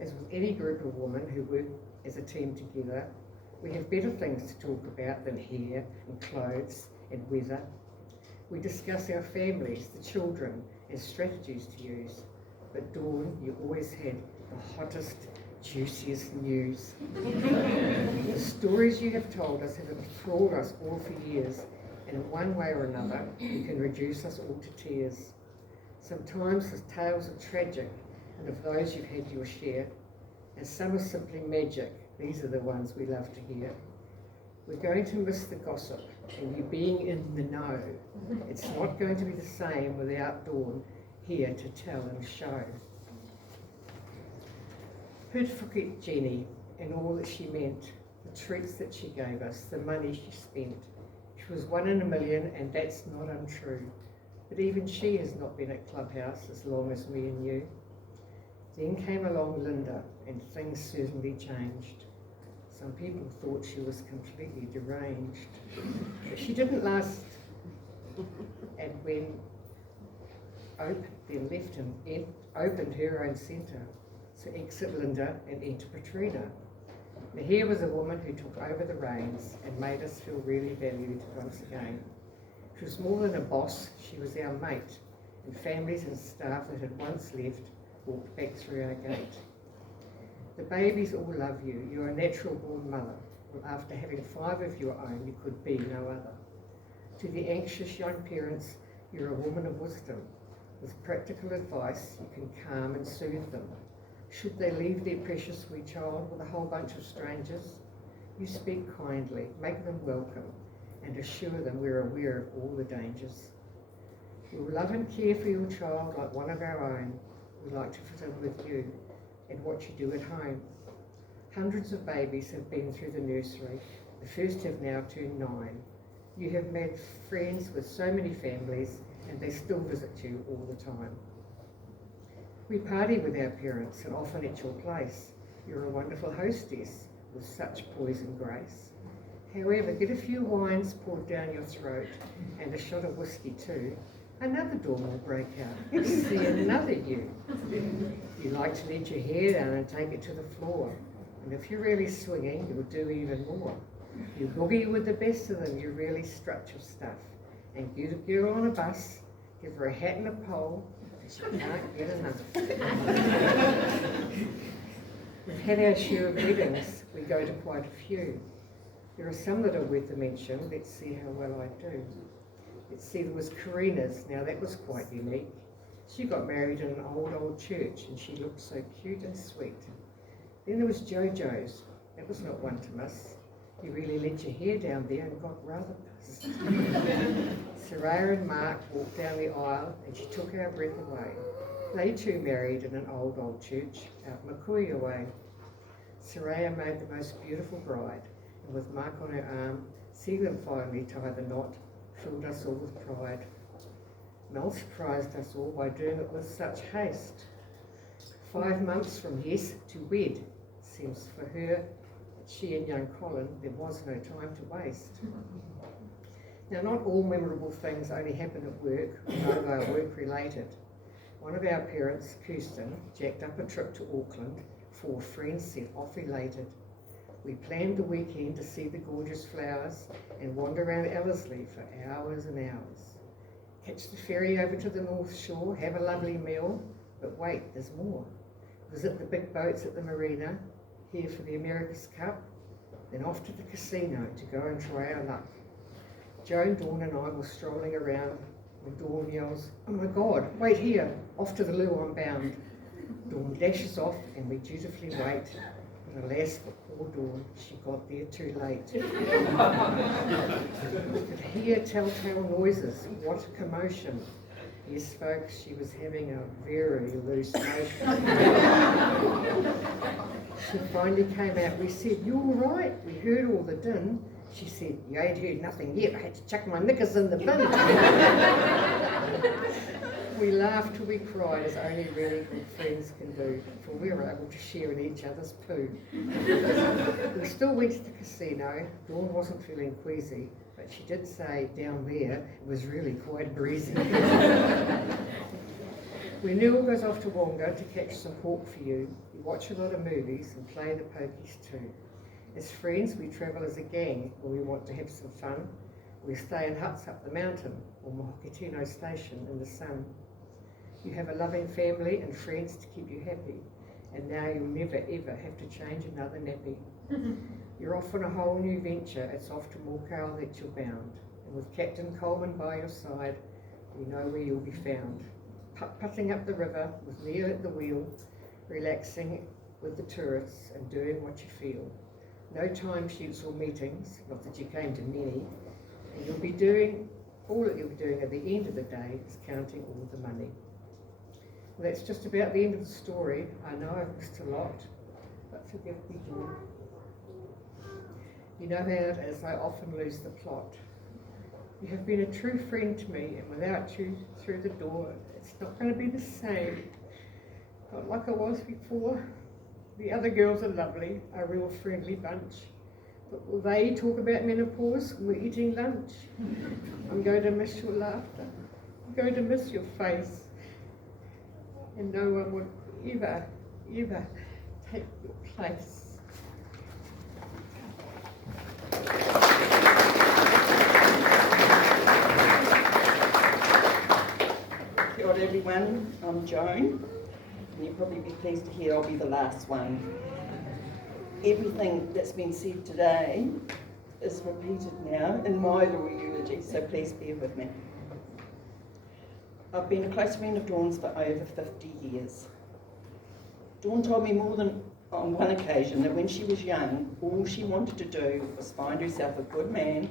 As with any group of women who work as a team together, we have better things to talk about than hair and clothes and weather. We discuss our families, the children, and strategies to use. But Dawn, you always had the hottest, juiciest news. The stories you have told us have enthralled us all for years, and in one way or another, you can reduce us all to tears. Sometimes the tales are tragic, and of those you've had your share, and some are simply magic. These are the ones we love to hear. We're going to miss the gossip and you being in the know. It's not going to be the same without Dawn here to tell and show. Who'd forget Jenny and all that she meant, the treats that she gave us, the money she spent. She was 1 in a million, and that's not untrue. But even she has not been at Clubhouse as long as me and you. Then came along Linda, and things certainly changed. Some people thought she was completely deranged. But she didn't last, and when then left him, opened her own centre. So exit Linda and enter Patrina. Now here was a woman who took over the reins and made us feel really valued once again. She was more than a boss, she was our mate, and families and staff that had once left walked back through our gate. The babies all love you. You're a natural born mother. Well, after having 5 of your own, you could be no other. To the anxious young parents, you're a woman of wisdom. With practical advice, you can calm and soothe them. Should they leave their precious sweet child with a whole bunch of strangers, you speak kindly, make them welcome, and assure them we're aware of all the dangers. We'll love and care for your child like one of our own. We like to fit in with you and what you do at home. Hundreds of babies have been through the nursery. The first have now turned 9. You have made friends with so many families, and they still visit you all the time. We party with our parents and often at your place. You're a wonderful hostess with such poise and grace. However, get a few wines poured down your throat and a shot of whiskey too. Another dawn will break out. You'll see another you. You like to let your hair down and take it to the floor. And if you're really swinging, you'll do even more. You boogie with the best of them. You really strut your stuff. And get a girl on a bus, give her a hat and a pole, she can't get enough. We've had our share of weddings. We go to quite a few. There are some that are worth a mention. Let's see how well I do. Let's see, there was Karina's. Now that was quite unique. She got married in an old church and she looked so cute and sweet. Then there was Jojo's. That was not one to miss. You really let your hair down there and got rather pissed. Saraya and Mark walked down the aisle and she took our breath away. They too married in an old church out Makuya way. Saraya made the most beautiful bride, and with Mark on her arm, seeing them finally tie the knot, filled us all with pride. Mel surprised us all by doing it with such haste. 5 months from yes to wed seems for her, she and young Colin, there was no time to waste. Now, not all memorable things only happen at work, although they are work related. One of our parents, Kirsten, jacked up a trip to Auckland for friends set off elated. We planned the weekend to see the gorgeous flowers and wander around Ellerslie for hours and hours. Catch the ferry over to the North Shore, have a lovely meal, but wait, there's more. Visit the big boats at the marina, here for the America's Cup, then off to the casino to go and try our luck. Joan, Dawn and I were strolling around when Dawn yells, "Oh my God, wait here, off to the loo I'm bound." Dawn dashes off and we dutifully wait. And alas for poor Dawn, she got there too late. Could hear telltale noises, what a commotion. Yes folks, she was having a very loose motion. She finally came out. We said, "You all right?" We heard all the din. She said, "You ain't heard nothing yet. I had to chuck my knickers in the bin." We laughed till we cried, as only really good friends can do, for we were able to share in each other's poo. We still went to the casino. Dawn wasn't feeling queasy, but she did say down there it was really quite breezy. When Neil goes off to Wonga to catch some pork for you, we watch a lot of movies and play the pokies too. As friends, we travel as a gang when we want to have some fun. We stay in huts up the mountain or Mohoketino Station in the sun. You have a loving family and friends to keep you happy, and now you'll never ever have to change another nappy. You're off on a whole new venture. It's off to Morcow that you're bound. And with Captain Colman by your side, you know where you'll be found. Putt-putting up the river with Neil at the wheel, relaxing with the tourists and doing what you feel. No timesheets or meetings, not that you came to many, and you'll be doing, all that you'll be doing at the end of the day is counting all the money. Well, that's just about the end of the story. I know I've missed a lot, but forgive me, Dawn. You know how it is, I often lose the plot. You have been a true friend to me, and without you through the door, it's not going to be the same. Not like I was before. The other girls are lovely, a real friendly bunch. But will they talk about menopause when we're eating lunch? I'm going to miss your laughter. I'm going to miss your face. And no one would ever, ever take your place. Kia ora everyone, I'm Joan, and you'll probably be pleased to hear I'll be the last one. Everything that's been said today is repeated now in my little eulogy, so please bear with me. I've been a close friend of Dawn's for over 50 years. Dawn told me more than on one occasion that when she was young, all she wanted to do was find herself a good man,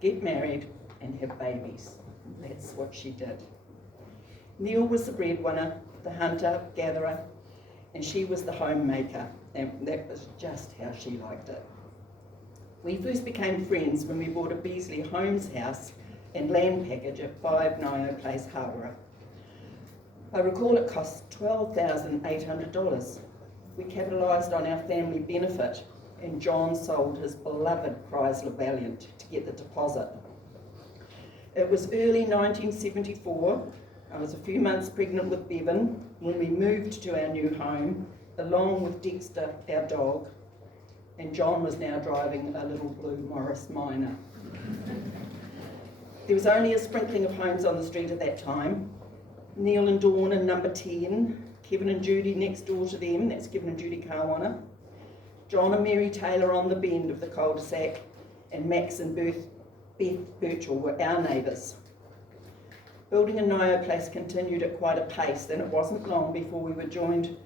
get married, and have babies. That's what she did. Neil was the breadwinner, the hunter, gatherer, and she was the homemaker, and that was just how she liked it. We first became friends when we bought a Beasley Homes house and land package at 5 Nio Place, Hawera. I recall it cost $12,800. We capitalised on our family benefit, and John sold his beloved Chrysler Valiant to get the deposit. It was early 1974. I was a few months pregnant with Bevan when we moved to our new home, along with Dexter, our dog, and John was now driving a little blue Morris Minor. There was only a sprinkling of homes on the street at that time. Neil and Dawn in number 10, Kevin and Judy next door to them, that's Kevin and Judy Kawana, John and Mary Taylor on the bend of the cul-de-sac, and Max and Beth Birchall were our neighbours. Building in Nio Place continued at quite a pace, and it wasn't long before we were joined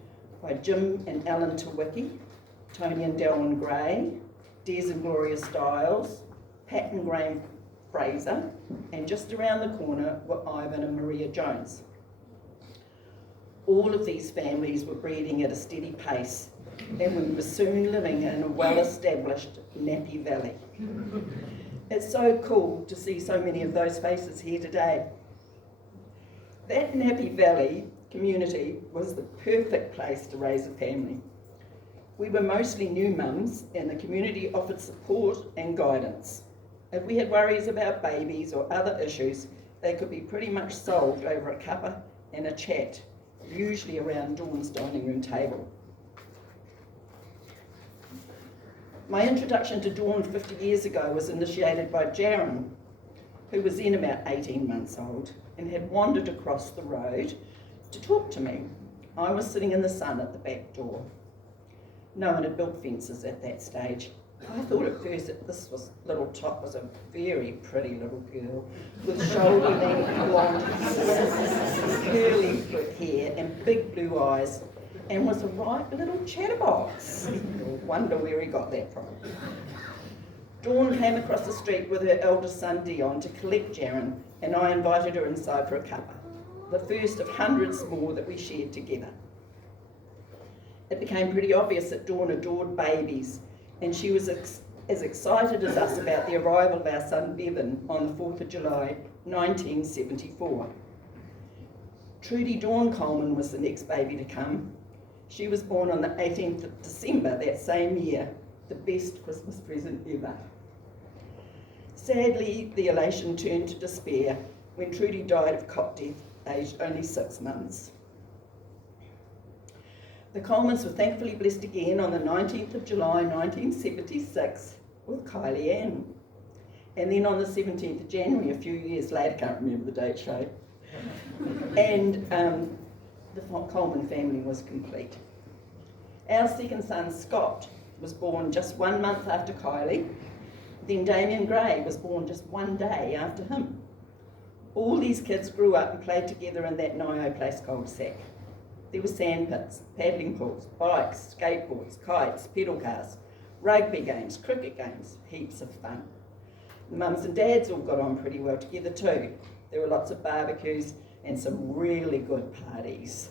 by Jim and Alan Tawicki, Tony and Delwyn Gray, Des and Gloria Stiles, Pat and Graham Fraser, and just around the corner were Ivan and Maria Jones. All of these families were breeding at a steady pace, and we were soon living in a well-established Nappy Valley. It's so cool to see so many of those faces here today. That Nappy Valley community was the perfect place to raise a family. We were mostly new mums, and the community offered support and guidance. If we had worries about babies or other issues, they could be pretty much solved over a cuppa and a chat, usually around Dawn's dining room table. My introduction to Dawn 50 years ago was initiated by Jaron, who was then about 18 months old and had wandered across the road to talk to me. I was sitting in the sun at the back door. No one had built fences at that stage. I thought at first that this little tot was a very pretty little girl with shoulder-length blonde curly hair and big blue eyes, and was a right little chatterbox. No wonder where he got that from. Dawn came across the street with her eldest son Dion to collect Jaron, and I invited her inside for a cuppa, the first of hundreds more that we shared together. It became pretty obvious that Dawn adored babies, and she was as excited as us about the arrival of our son Bevan on the 4th of July, 1974. Trudy Dawn Colman was the next baby to come. She was born on the 18th of December that same year, the best Christmas present ever. Sadly, the elation turned to despair when Trudy died of cot death, aged only 6 months. The Colmans were thankfully blessed again on the 19th of July 1976 with Kylie Ann. And then on the 17th of January, a few years later, can't remember the date, Shay, and the Colman family was complete. Our second son, Scott, was born just 1 month after Kylie. Then Damien Gray was born just 1 day after him. All these kids grew up and played together in that Nio Place cul-de-sac. There were sandpits, paddling pools, bikes, skateboards, kites, pedal cars, rugby games, cricket games, heaps of fun. The mums and dads all got on pretty well together too. There were lots of barbecues and some really good parties.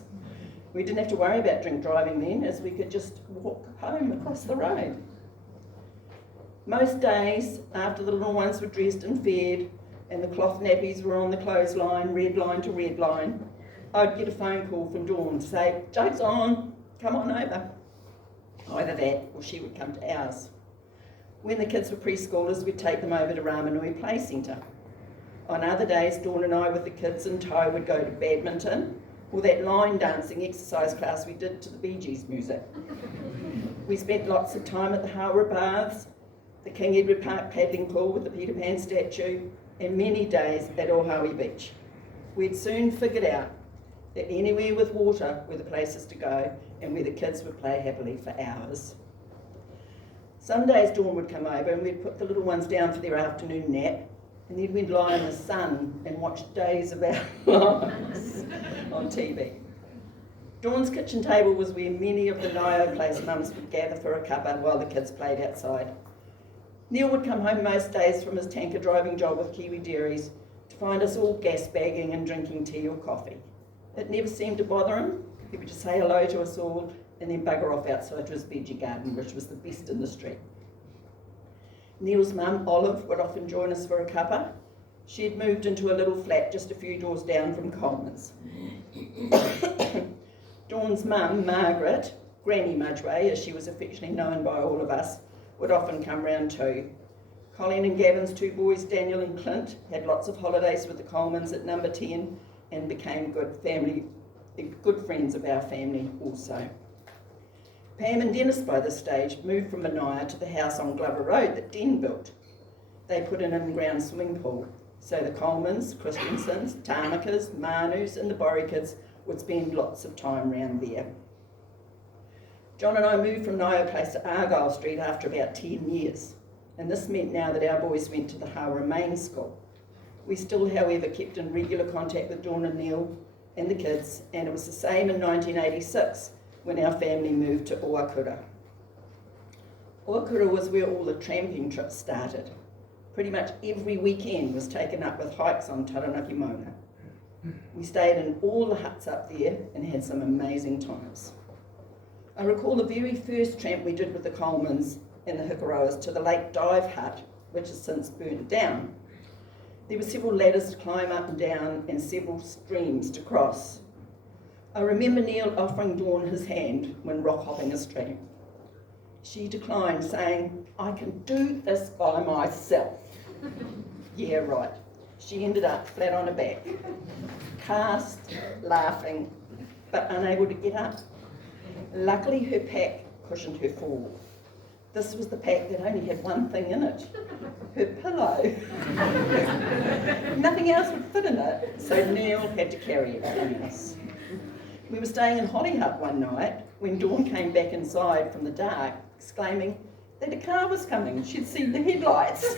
We didn't have to worry about drink driving then, as we could just walk home across the road. Most days, after the little ones were dressed and fed, and the cloth nappies were on the clothesline, red line to red line, I'd get a phone call from Dawn to say, "Joke's on, come on over." Either that, or she would come to ours. When the kids were preschoolers, we'd take them over to Ramanui Play Centre. On other days, Dawn and I with the kids in tow would go to badminton, or that line dancing exercise class we did to the Bee Gees music. We spent lots of time at the Howrah Baths, the King Edward Park paddling pool with the Peter Pan statue, and many days at Ohawi Beach. We'd soon figured out that anywhere with water were the places to go, and where the kids would play happily for hours. Some days Dawn would come over and we'd put the little ones down for their afternoon nap, and then we'd lie in the sun and watch Days of Our Lives on TV. Dawn's kitchen table was where many of the Nio Place mums would gather for a cuppa while the kids played outside. Neil would come home most days from his tanker driving job with Kiwi Dairies to find us all gas bagging and drinking tea or coffee. It never seemed to bother him. He would just say hello to us all and then bugger off outside to his veggie garden, which was the best in the street. Neil's mum, Olive, would often join us for a cuppa. She had moved into a little flat just a few doors down from Colman's. Dawn's mum, Margaret, Granny Mudgeway, as she was affectionately known by all of us, would often come round too. Colleen and Gavin's 2 boys, Daniel and Clint, had lots of holidays with the Colmans at number 10 and became good friends of our family also. Pam and Dennis by this stage moved from Mania to the house on Glover Road that Den built. They put an in-ground swimming pool, so the Colmans, Christensens, Tamakas, Manus and the Borry kids would spend lots of time round there. John and I moved from Nio Place to Argyle Street after about 10 years, and this meant now that our boys went to the Howrah Main School. We still, however, kept in regular contact with Dawn and Neil and the kids, and it was the same in 1986 when our family moved to Oakura. Oakura was where all the tramping trips started. Pretty much every weekend was taken up with hikes on Taranaki Mauna. We stayed in all the huts up there and had some amazing times. I recall the very first tramp we did with the Colmans and the Hikaroas to the Lake Dive hut, which has since burnt down. There were several ladders to climb up and down and several streams to cross. I remember Neil offering Dawn his hand when rock hopping a stream. She declined, saying, "I can do this by myself." Yeah, right. She ended up flat on her back, cast, laughing, but unable to get up. Luckily, her pack cushioned her fall. This was the pack that only had one thing in it, her pillow. Nothing else would fit in it, so Neil had to carry everything else. We were staying in Holly Hut one night when Dawn came back inside from the dark, exclaiming that a car was coming. She'd seen the headlights.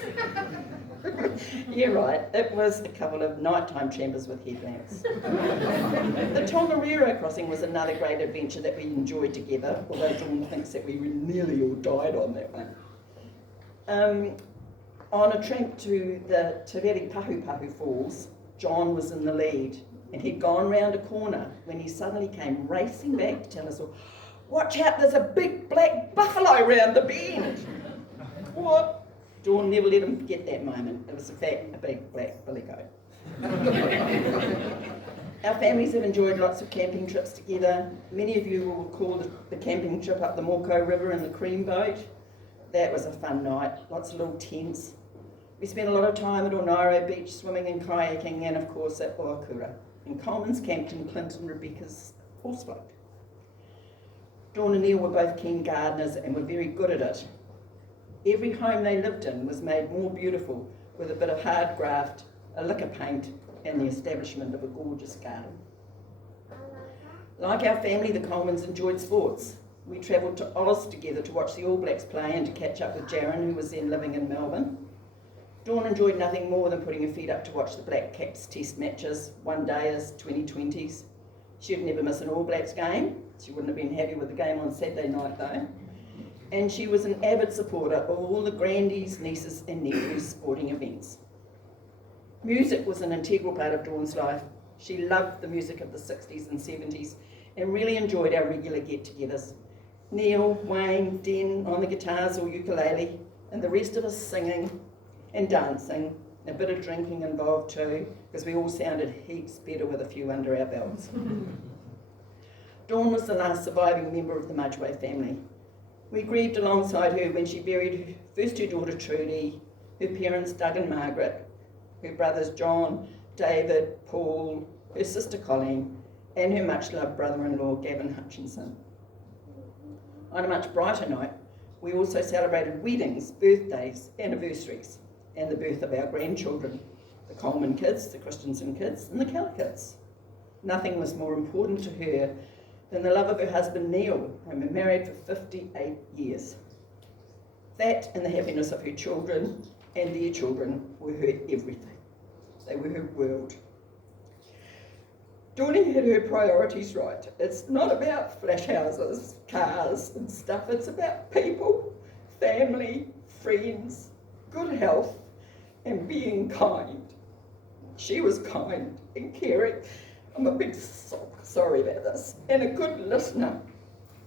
Yeah, right, it was a couple of nighttime trampers with headlamps. The Tongariro crossing was another great adventure that we enjoyed together, although Dawn thinks that we nearly all died on that one. On a tramp to the Te Rere Pahu Pahu Falls, John was in the lead, and he'd gone round a corner when he suddenly came racing back to tell us all, "Watch out, there's a big black buffalo round the bend." What? Dawn never let him forget that moment. It was in fact a big black billy goat. Our families have enjoyed lots of camping trips together. Many of you will recall the camping trip up the Morco River in the cream boat. That was a fun night, lots of little tents. We spent a lot of time at Onairo Beach swimming and kayaking, and of course at Oakura. And Colman's camped in Clint and Rebecca's horse float. Dawn and Neil were both keen gardeners and were very good at it. Every home they lived in was made more beautiful with a bit of hard graft, a lick of paint, and the establishment of a gorgeous garden. Like our family, the Colmans enjoyed sports. We travelled to Oz together to watch the All Blacks play and to catch up with Jaron, who was then living in Melbourne. Dawn enjoyed nothing more than putting her feet up to watch the Black Caps test matches, one dayers, 2020s. She'd never miss an All Blacks game. She wouldn't have been happy with the game on Saturday night though. And she was an avid supporter of all the grandies, nieces and nephews' sporting events. Music was an integral part of Dawn's life. She loved the music of the 60s and 70s and really enjoyed our regular get-togethers. Neil, Wayne, Den on the guitars or ukulele, and the rest of us singing and dancing. A bit of drinking involved too, because we all sounded heaps better with a few under our belts. Dawn was the last surviving member of the Mudgeway family. We grieved alongside her when she buried first her daughter Trudy, her parents Doug and Margaret, her brothers John, David, Paul, her sister Colleen, and her much-loved brother-in-law Gavin Hutchinson. On a much brighter note, we also celebrated weddings, birthdays, anniversaries, and the birth of our grandchildren, the Colman kids, the Christensen kids, and the Keller kids. Nothing was more important to her than the love of her husband Neil, whom we married for 58 years. That and the happiness of her children and their children were her everything. They were her world. Dawn had her priorities right. It's not about flash houses, cars and stuff. It's about people, family, friends, good health, and being kind. She was kind and caring. I'm a big sock, sorry about this, and a good listener,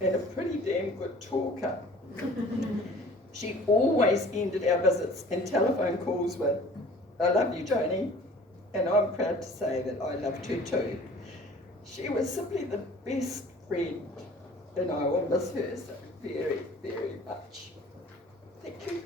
and a pretty damn good talker. She always ended our visits and telephone calls with, "I love you, Joni," and I'm proud to say that I loved her too. She was simply the best friend, and I will miss her so very, very much. Thank you.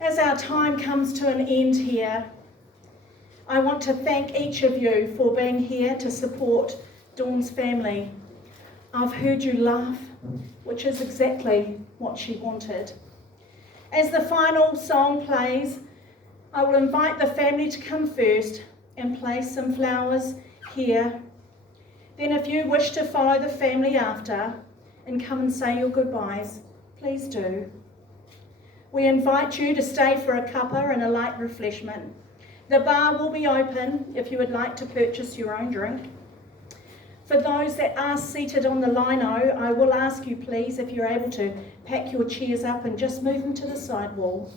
As our time comes to an end here, I want to thank each of you for being here to support Dawn's family. I've heard you laugh, which is exactly what she wanted. As the final song plays, I will invite the family to come first and place some flowers here. Then if you wish to follow the family after and come and say your goodbyes, please do. We invite you to stay for a cuppa and a light refreshment. The bar will be open if you would like to purchase your own drink. For those that are seated on the lino, I will ask you please, if you're able to, pack your chairs up and just move them to the side wall.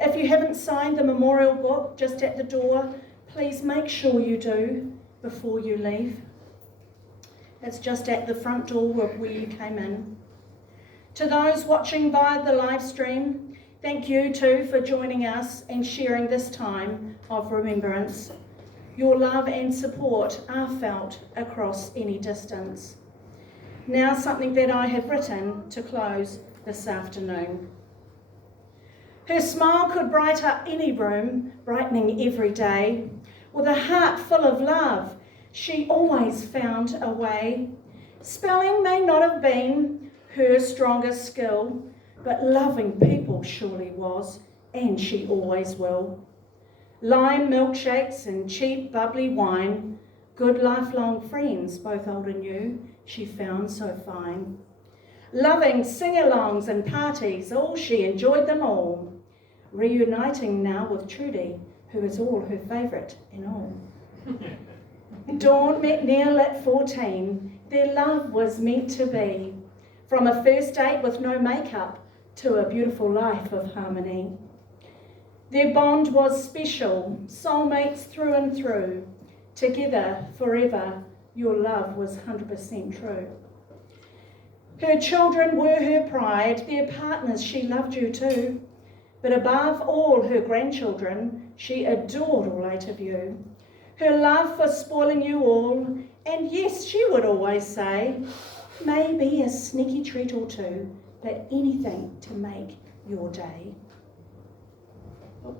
If you haven't signed the memorial book just at the door, please make sure you do before you leave. It's just at the front door of where you came in. To those watching via the live stream, thank you too for joining us and sharing this time of remembrance. Your love and support are felt across any distance. Now something that I have written to close this afternoon. Her smile could bright up any room, brightening every day. With a heart full of love, she always found a way. Spelling may not have been her strongest skill, but loving people surely was, and she always will. Lime milkshakes and cheap bubbly wine, good lifelong friends, both old and new, she found so fine. Loving sing-alongs and parties, she enjoyed them all. Reuniting now with Trudy, who is all her favourite in all. Dawn met Neil at 14. Their love was meant to be. From a first date with no makeup to a beautiful life of harmony. Their bond was special, soulmates through and through. Together, forever, your love was 100% true. Her children were her pride, their partners, she loved you too. But above all her grandchildren, she adored all 8 of you. Her love for spoiling you all, and yes, she would always say, maybe a sneaky treat or two, but anything to make your day. Oh.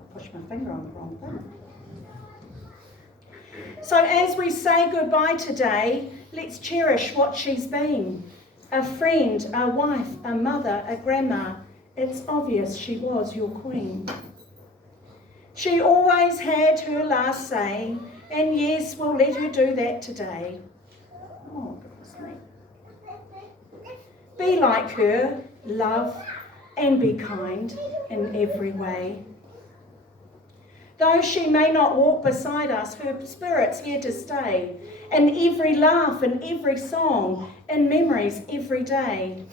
I pushed my finger on the wrong thing. So as we say goodbye today, let's cherish what she's been. A friend, a wife, a mother, a grandma. It's obvious she was your queen. She always had her last say, and yes, we'll let her do that today. Oh, goodness me. Be like her, love, and be kind in every way. Though she may not walk beside us, her spirit's here to stay. In every laugh, in every song, in memories every day.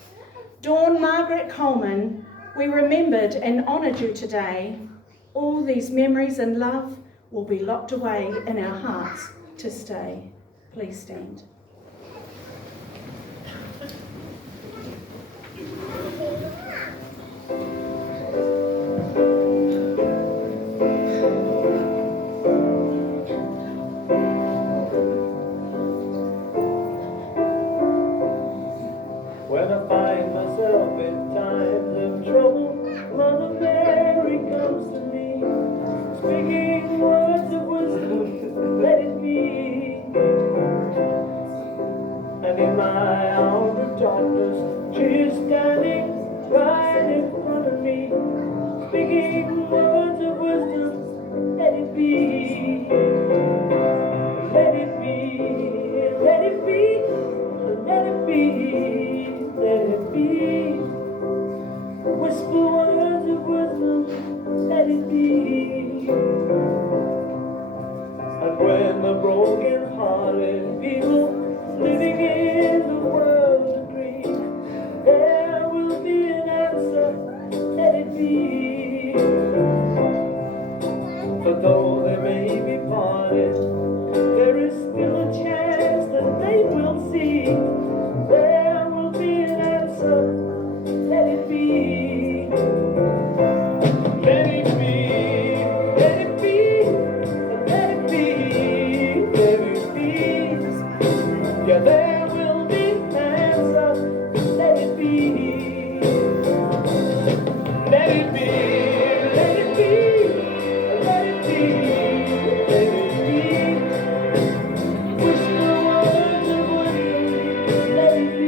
Dawn Margaret Colman, we remembered and honoured you today. All these memories and love will be locked away in our hearts to stay. Please stand. When I find myself in times of trouble, Mother Mary comes to me, speaking words of wisdom, let it be. And in my hour of darkness, she is standing right in front of me, speaking words of wisdom, let it be. Let it be, let it be, let it be, let it be. Whisper words of wisdom, let it be. And when the broken-hearted people living in the world agree, there will be an answer, let it be. For though they may be parted, there is still a chance that they will see. There will be an answer, let it be. Let it be, let it be, let it be, let it be. Yeah, there will be an answer, let it be. Let it be, let it be, let it be, let it be. Whisper words of wisdom, let it be.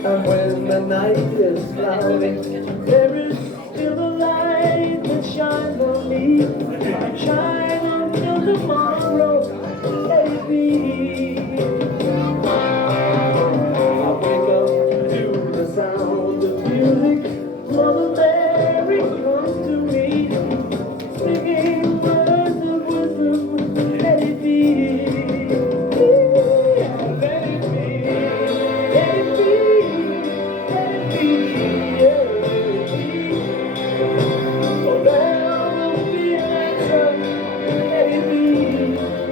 And when the night is cloudy, there is still a light that shines on me. Shine until tomorrow, let it be. I wake up to the sound of music. Mother Mary comes to me, singing words of wisdom, let it be. Let it be, let it be, let it be, let it be. Oh, there will be an answer, let it be.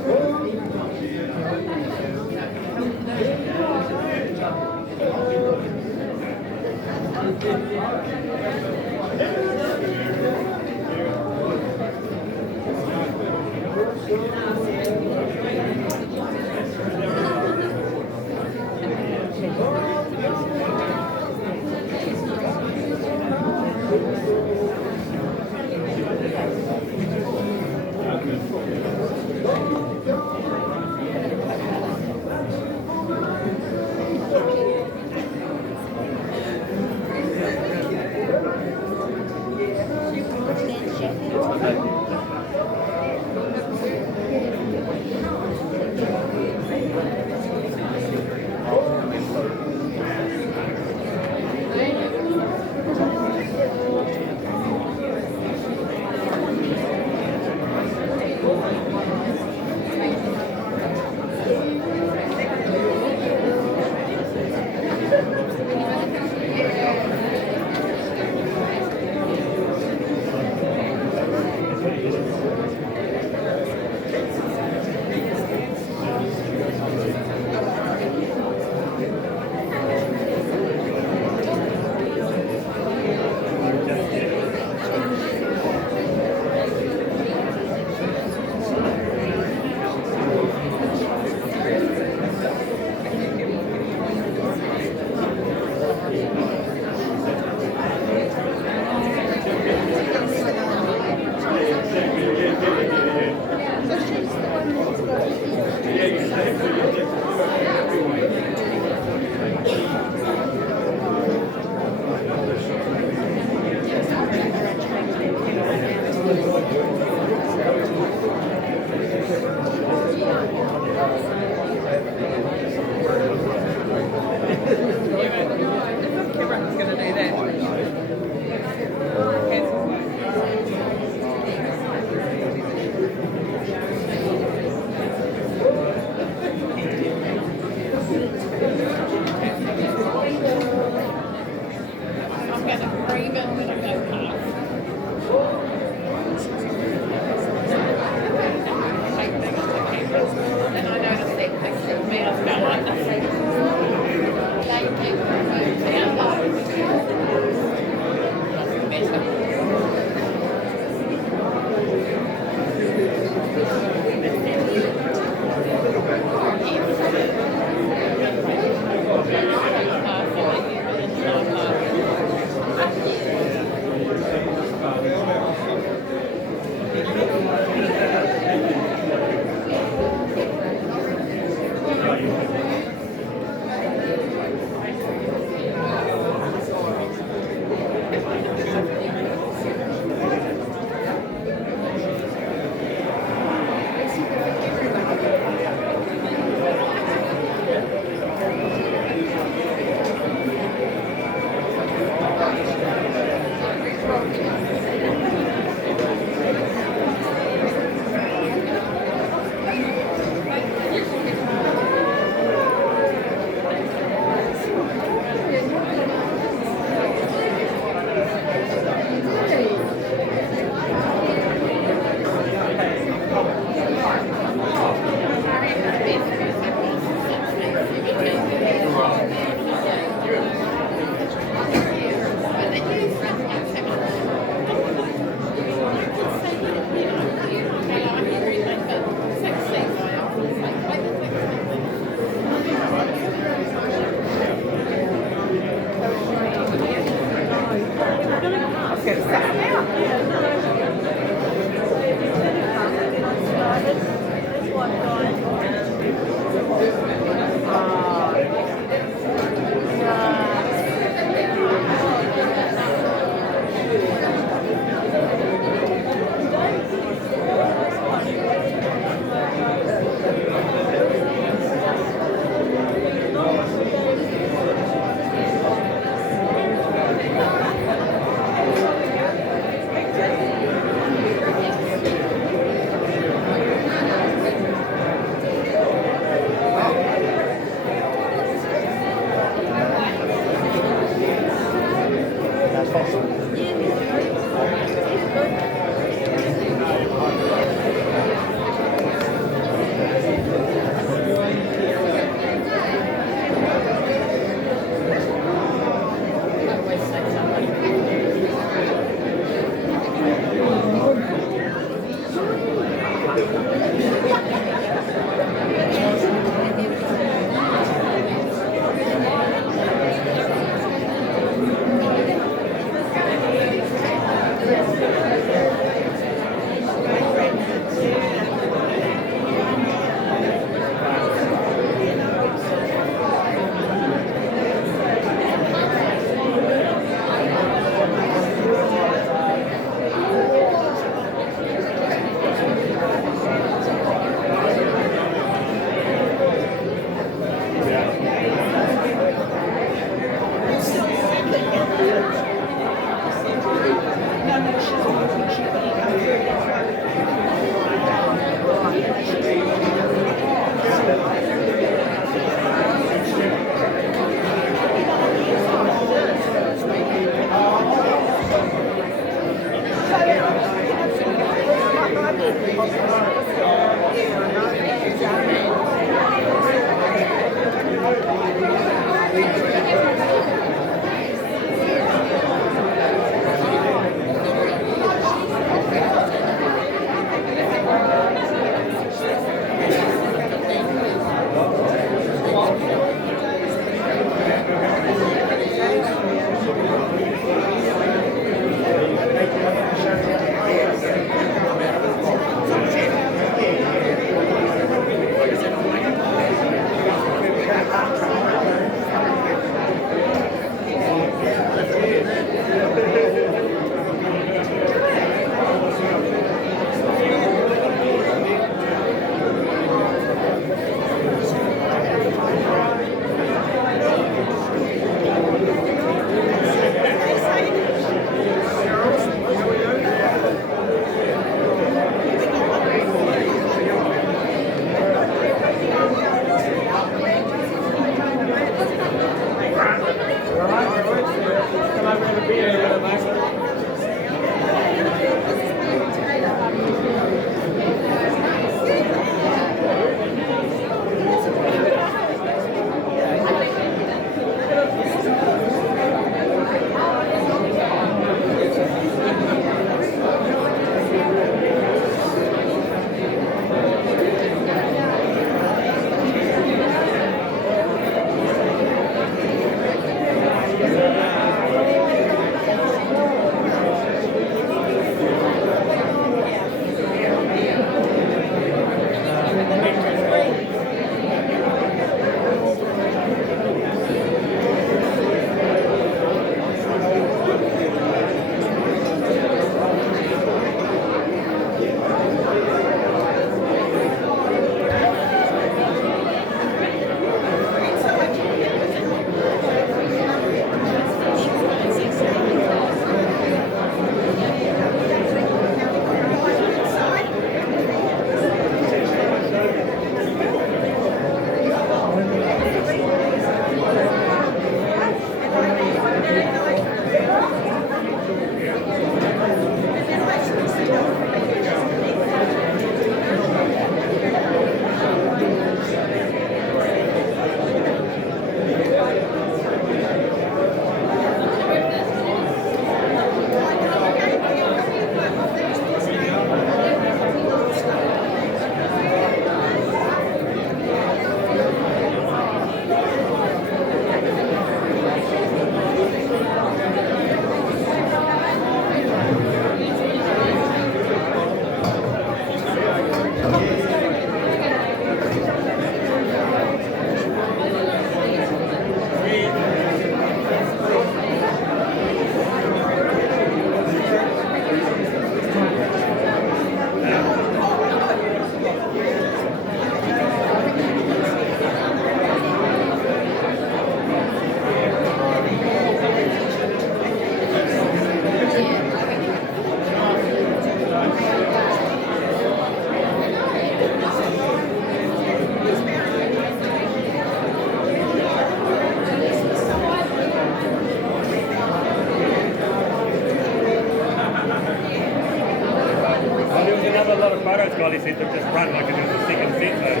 Golly said to just run like it was the second set though.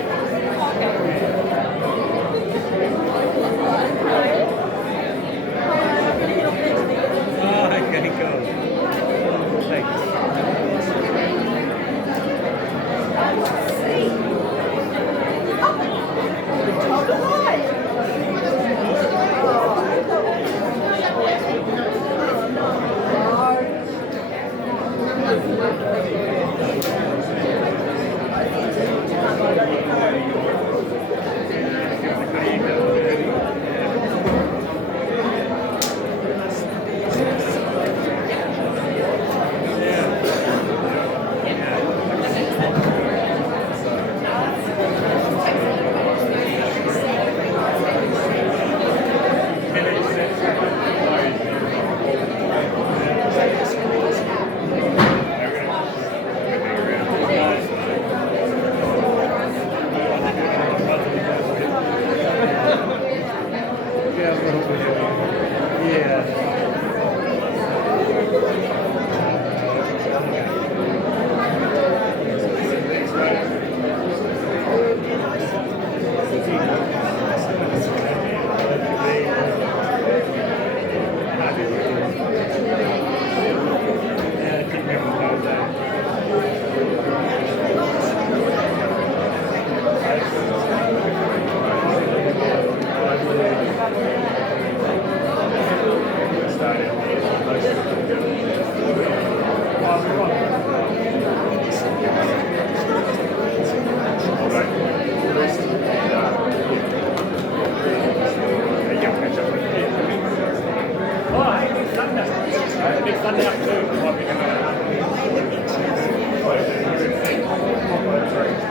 Oh, okay, cool. Thanks.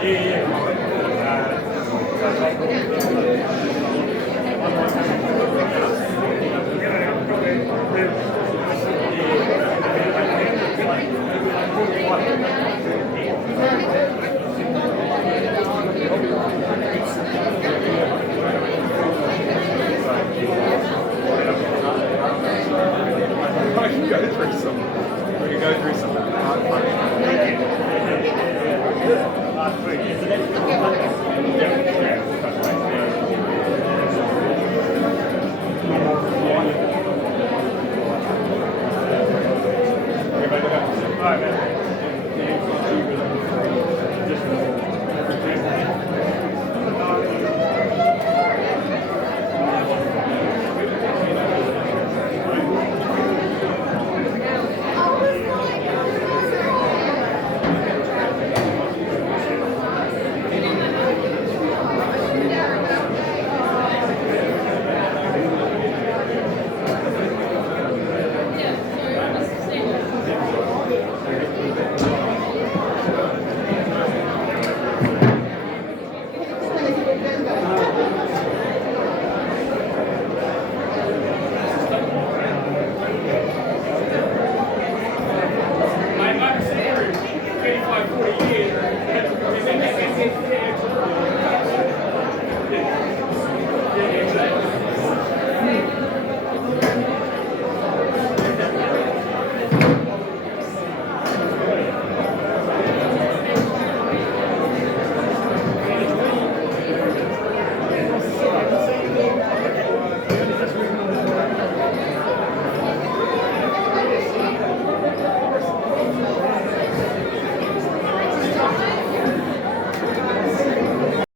I can go through some. We can go through some.